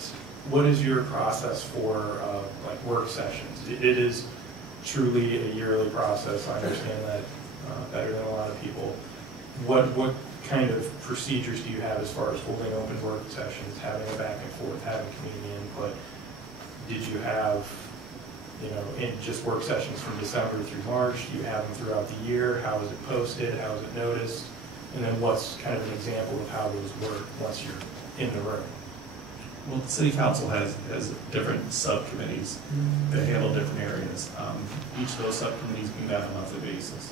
What is your process for like work sessions? It is truly a yearly process. I understand that better than a lot of people. What kind of procedures do you have as far as holding open work sessions, having a back and forth, having community input? Did you have, you know, in just work sessions from December through March? Do you have them throughout the year? How is it posted? How is it noticed? And then what's kind of an example of how those work once you're in the room? Well, the city council has different subcommittees that handle different areas. Each of those subcommittees meet on a monthly basis.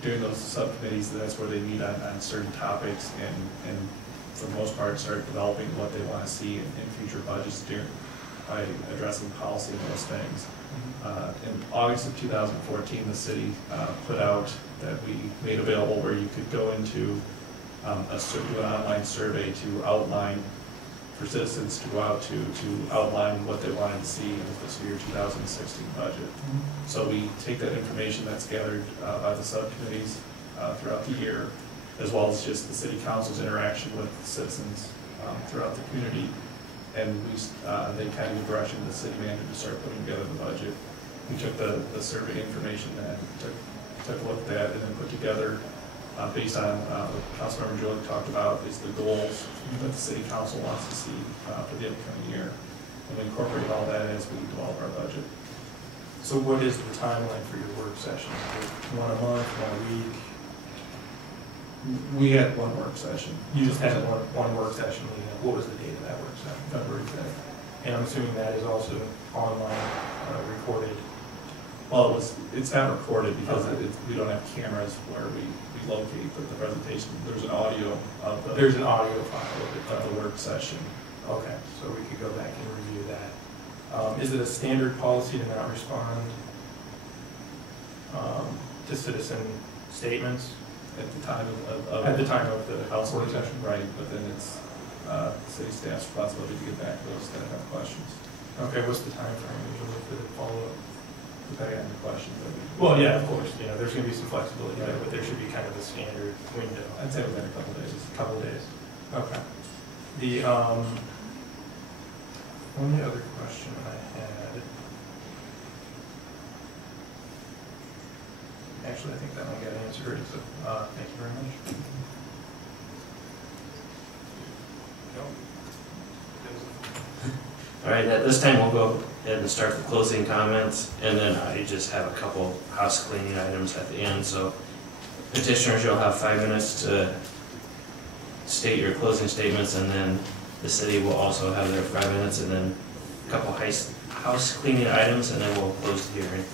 During those subcommittees, that's where they meet on certain topics and for the most part start developing what they want to see in future budgets by addressing policy and those things. In August of 2014, the city put out that we made available where you could go into do an online survey to outline, for citizens to go out to outline what they wanted to see in the fiscal year 2016 budget. So we take that information that's gathered by the subcommittees throughout the year, as well as just the city council's interaction with citizens throughout the community, and they kind of give direction to the city manager to start putting together the budget. We took the survey information and took a look at that, and then put together, based on what Councilmember Julie talked about, is the goals that the city council wants to see for the upcoming year. And we incorporate all that as we develop our budget. So what is the timeline for your work session? One a month, 1 week? We had one work session. You just had one work session leading up. What was the date of that work session? February 5th. And I'm assuming that is also online, recorded. Well, it's not recorded because we don't have cameras where we locate the presentation. There's an audio of the. There's an audio file Of the work session. Okay, so we could go back and review that. Is it a standard policy to not respond to citizen statements At the time of. at the time of the Council work session, session? right, but then it's, city staff's responsibility to get back to those that have questions. Okay, what's the time frame usually for the follow-up? Depending on the questions that we. Well, yeah, of course, there's gonna be some flexibility there, but there should be kind of a standard window. I'd say within a couple days. Couple days. Okay. The only other question I had, actually, I think that one got answered, so thank you very much. All right, at this time, we'll go ahead and start the closing comments, and then I just have a couple house cleaning items at the end. So petitioners, you'll have 5 minutes to state your closing statements, and then the city will also have their 5 minutes, and then a couple house cleaning items, and then we'll close the hearing.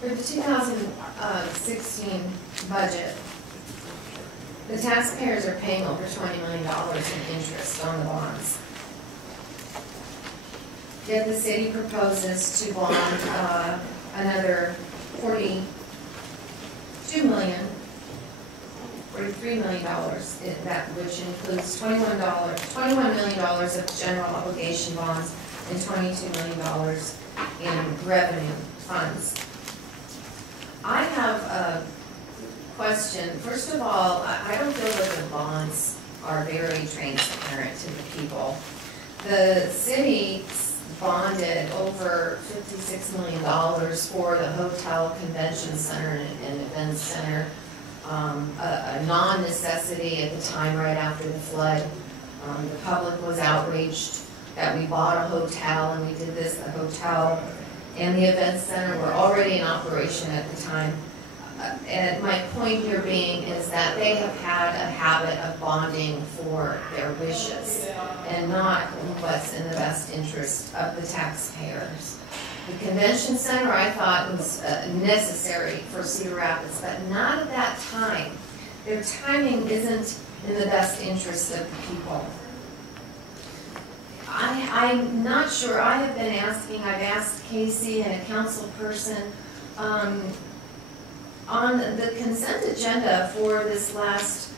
For the 2016 budget, the taxpayers are paying over $20 million in interest on the bonds. Yet the city proposes to bond another $43 million, which includes $21 million of general obligation bonds and $22 million in revenue funds. I have a question. First of all, I don't feel that the bonds are very transparent to the people. The city bonded over $56 million for the hotel, convention center, and event center. A non-necessity at the time right after the flood. The public was outraged that we bought a hotel and we did this. The hotel and the event center were already in operation at the time. And my point here being is that they have had a habit of bonding for their wishes and not what's in the best interest of the taxpayers. The convention center I thought was necessary for Cedar Rapids, but not at that time. Their timing isn't in the best interest of the people. I'm not sure. I have been asking, I've asked Casey and a council person on the consent agenda for this last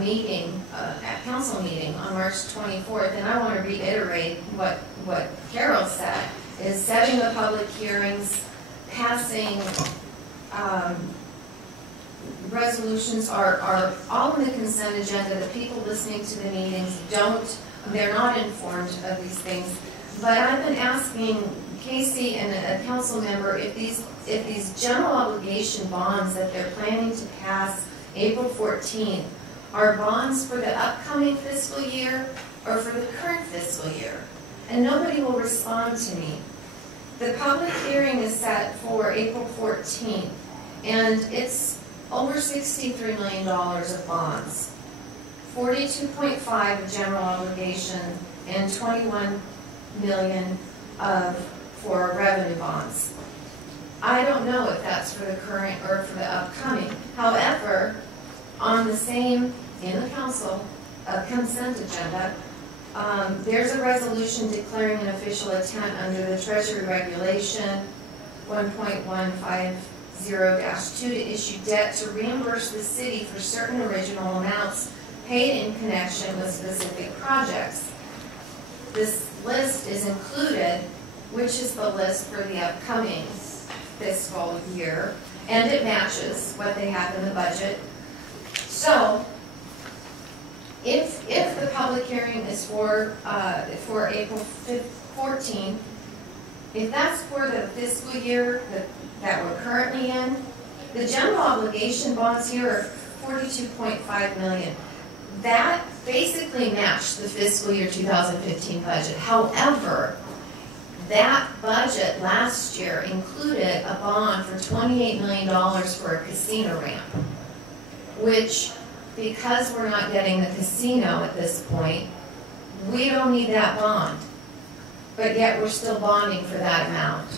meeting, council meeting on March 24th, and I want to reiterate what Carol said, is setting the public hearings, passing resolutions are all in the consent agenda. The people listening to the meetings they're not informed of these things. But I've been asking Casey and a council member if these general obligation bonds that they're planning to pass April 14th are bonds for the upcoming fiscal year or for the current fiscal year. And nobody will respond to me. The public hearing is set for April 14th, and it's over $63 million of bonds. 42.5 of general obligation and 21 million for revenue bonds. I don't know if that's for the current or for the upcoming. However, on the same, in the council, consent agenda, there's a resolution declaring an official intent under the Treasury Regulation 1.150-2 to issue debt to reimburse the city for certain original amounts paid in connection with specific projects. This list is included, which is the list for the upcoming fiscal year, and it matches what they have in the budget. So, if the public hearing is for April 14th, if that's for the fiscal year, the that we're currently in. The general obligation bonds here are $42.5 million. That basically matched the fiscal year 2015 budget. However, that budget last year included a bond for $28 million for a casino ramp, which, because we're not getting the casino at this point, we don't need that bond. But yet we're still bonding for that amount.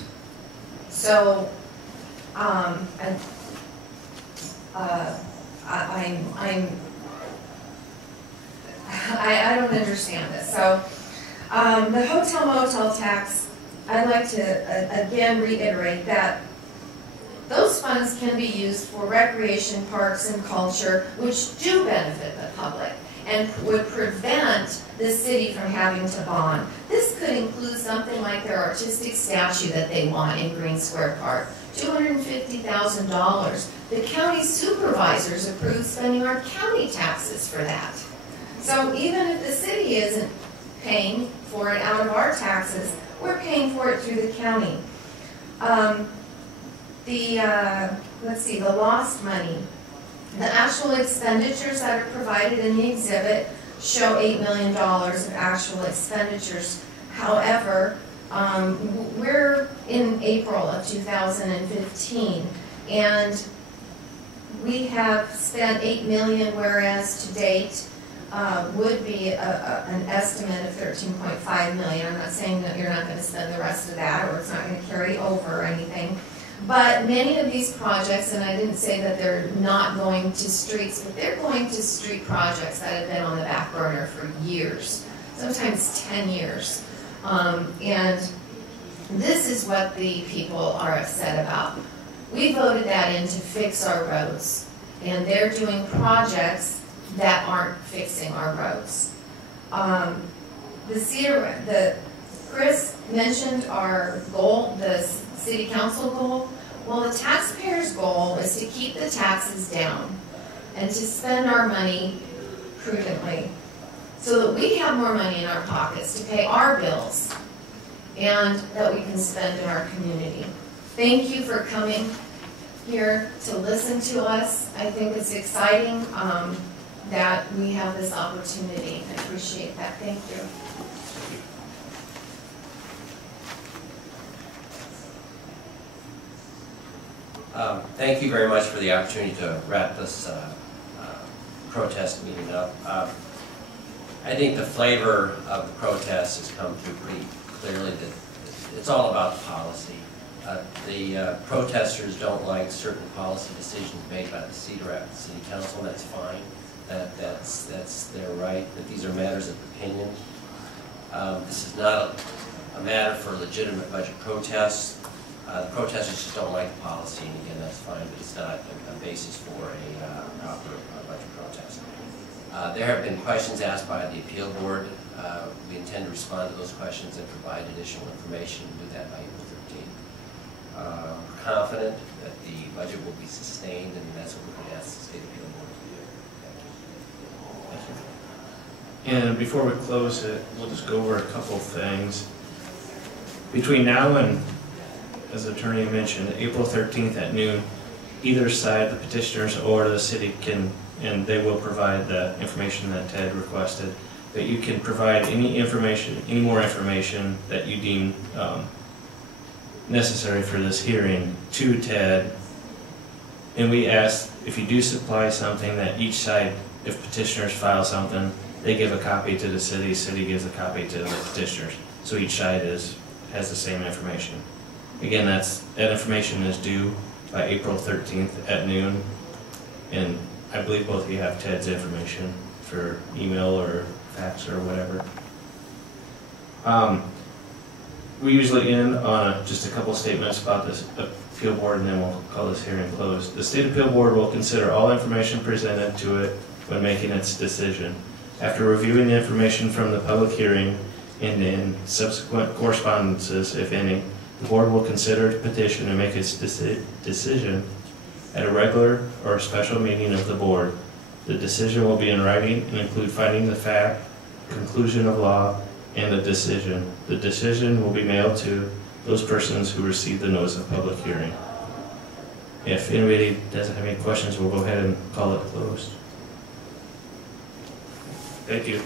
So, I don't understand this. So, the hotel motel tax, I'd like to again reiterate that those funds can be used for recreation, parks, and culture, which do benefit the public and would prevent the city from having to bond. This could include something like their artistic statue that they want in Green Square Park, $250,000. The county supervisors approved spending our county taxes for that. So even if the city isn't paying for it out of our taxes, we're paying for it through the county. Let's see, the lost money. The actual expenditures that are provided in the exhibit show $8 million of actual expenditures. However, we're in April of 2015, and we have spent $8 million, whereas to date would be an estimate of $13.5 million. I'm not saying that you're not going to spend the rest of that, or it's not going to carry over or anything. But many of these projects, and I didn't say that they're not going to streets, but they're going to street projects that have been on the back burner for years, sometimes 10 years. And this is what the people are upset about. We voted that in to fix our roads, and they're doing projects that aren't fixing our roads. Chris mentioned our goal, the city council goal. Well, the taxpayers' goal is to keep the taxes down and to spend our money prudently so that we have more money in our pockets to pay our bills and that we can spend in our community. Thank you for coming here to listen to us. I think it's exciting that we have this opportunity. I appreciate that. Thank you. Thank you very much for the opportunity to wrap this protest meeting up. I think the flavor of the protest has come through pretty clearly that it's all about the policy. The protesters don't like certain policy decisions made by the Cedar Rapids City Council. That's fine. That's their right. But these are matters of opinion. This is not a matter for legitimate budget protests. The protesters just don't like the policy, and again, that's fine, but it's not a basis for a proper budget protest. There have been questions asked by the appeal board. We intend to respond to those questions and provide additional information and do that by April 13th. We're confident that the budget will be sustained, and that's what we're going to ask the state appeal board to do. Thank you. And before we close it, we'll just go over a couple things. Between now and, as the attorney mentioned, April 13th at noon, either side, the petitioners or the city can, and they will provide the information that Ted requested, that you can provide any information, any more information that you deem necessary for this hearing to Ted. And we ask, if you do supply something, that each side, if petitioners file something, they give a copy to the city gives a copy to the petitioners. So each side has the same information. Again, that information is due by April 13th at noon, and I believe both of you have Ted's information for email or fax or whatever. We usually end on just a couple statements about this appeal board, and then we'll call this hearing closed. The state appeal board will consider all information presented to it when making its decision. After reviewing the information from the public hearing and in subsequent correspondences, if any, the board will consider the petition and make its decision at a regular or special meeting of the board. The decision will be in writing and include finding the fact, conclusion of law, and the decision. The decision will be mailed to those persons who receive the notice of public hearing. If anybody doesn't have any questions, we'll go ahead and call it closed. Thank you.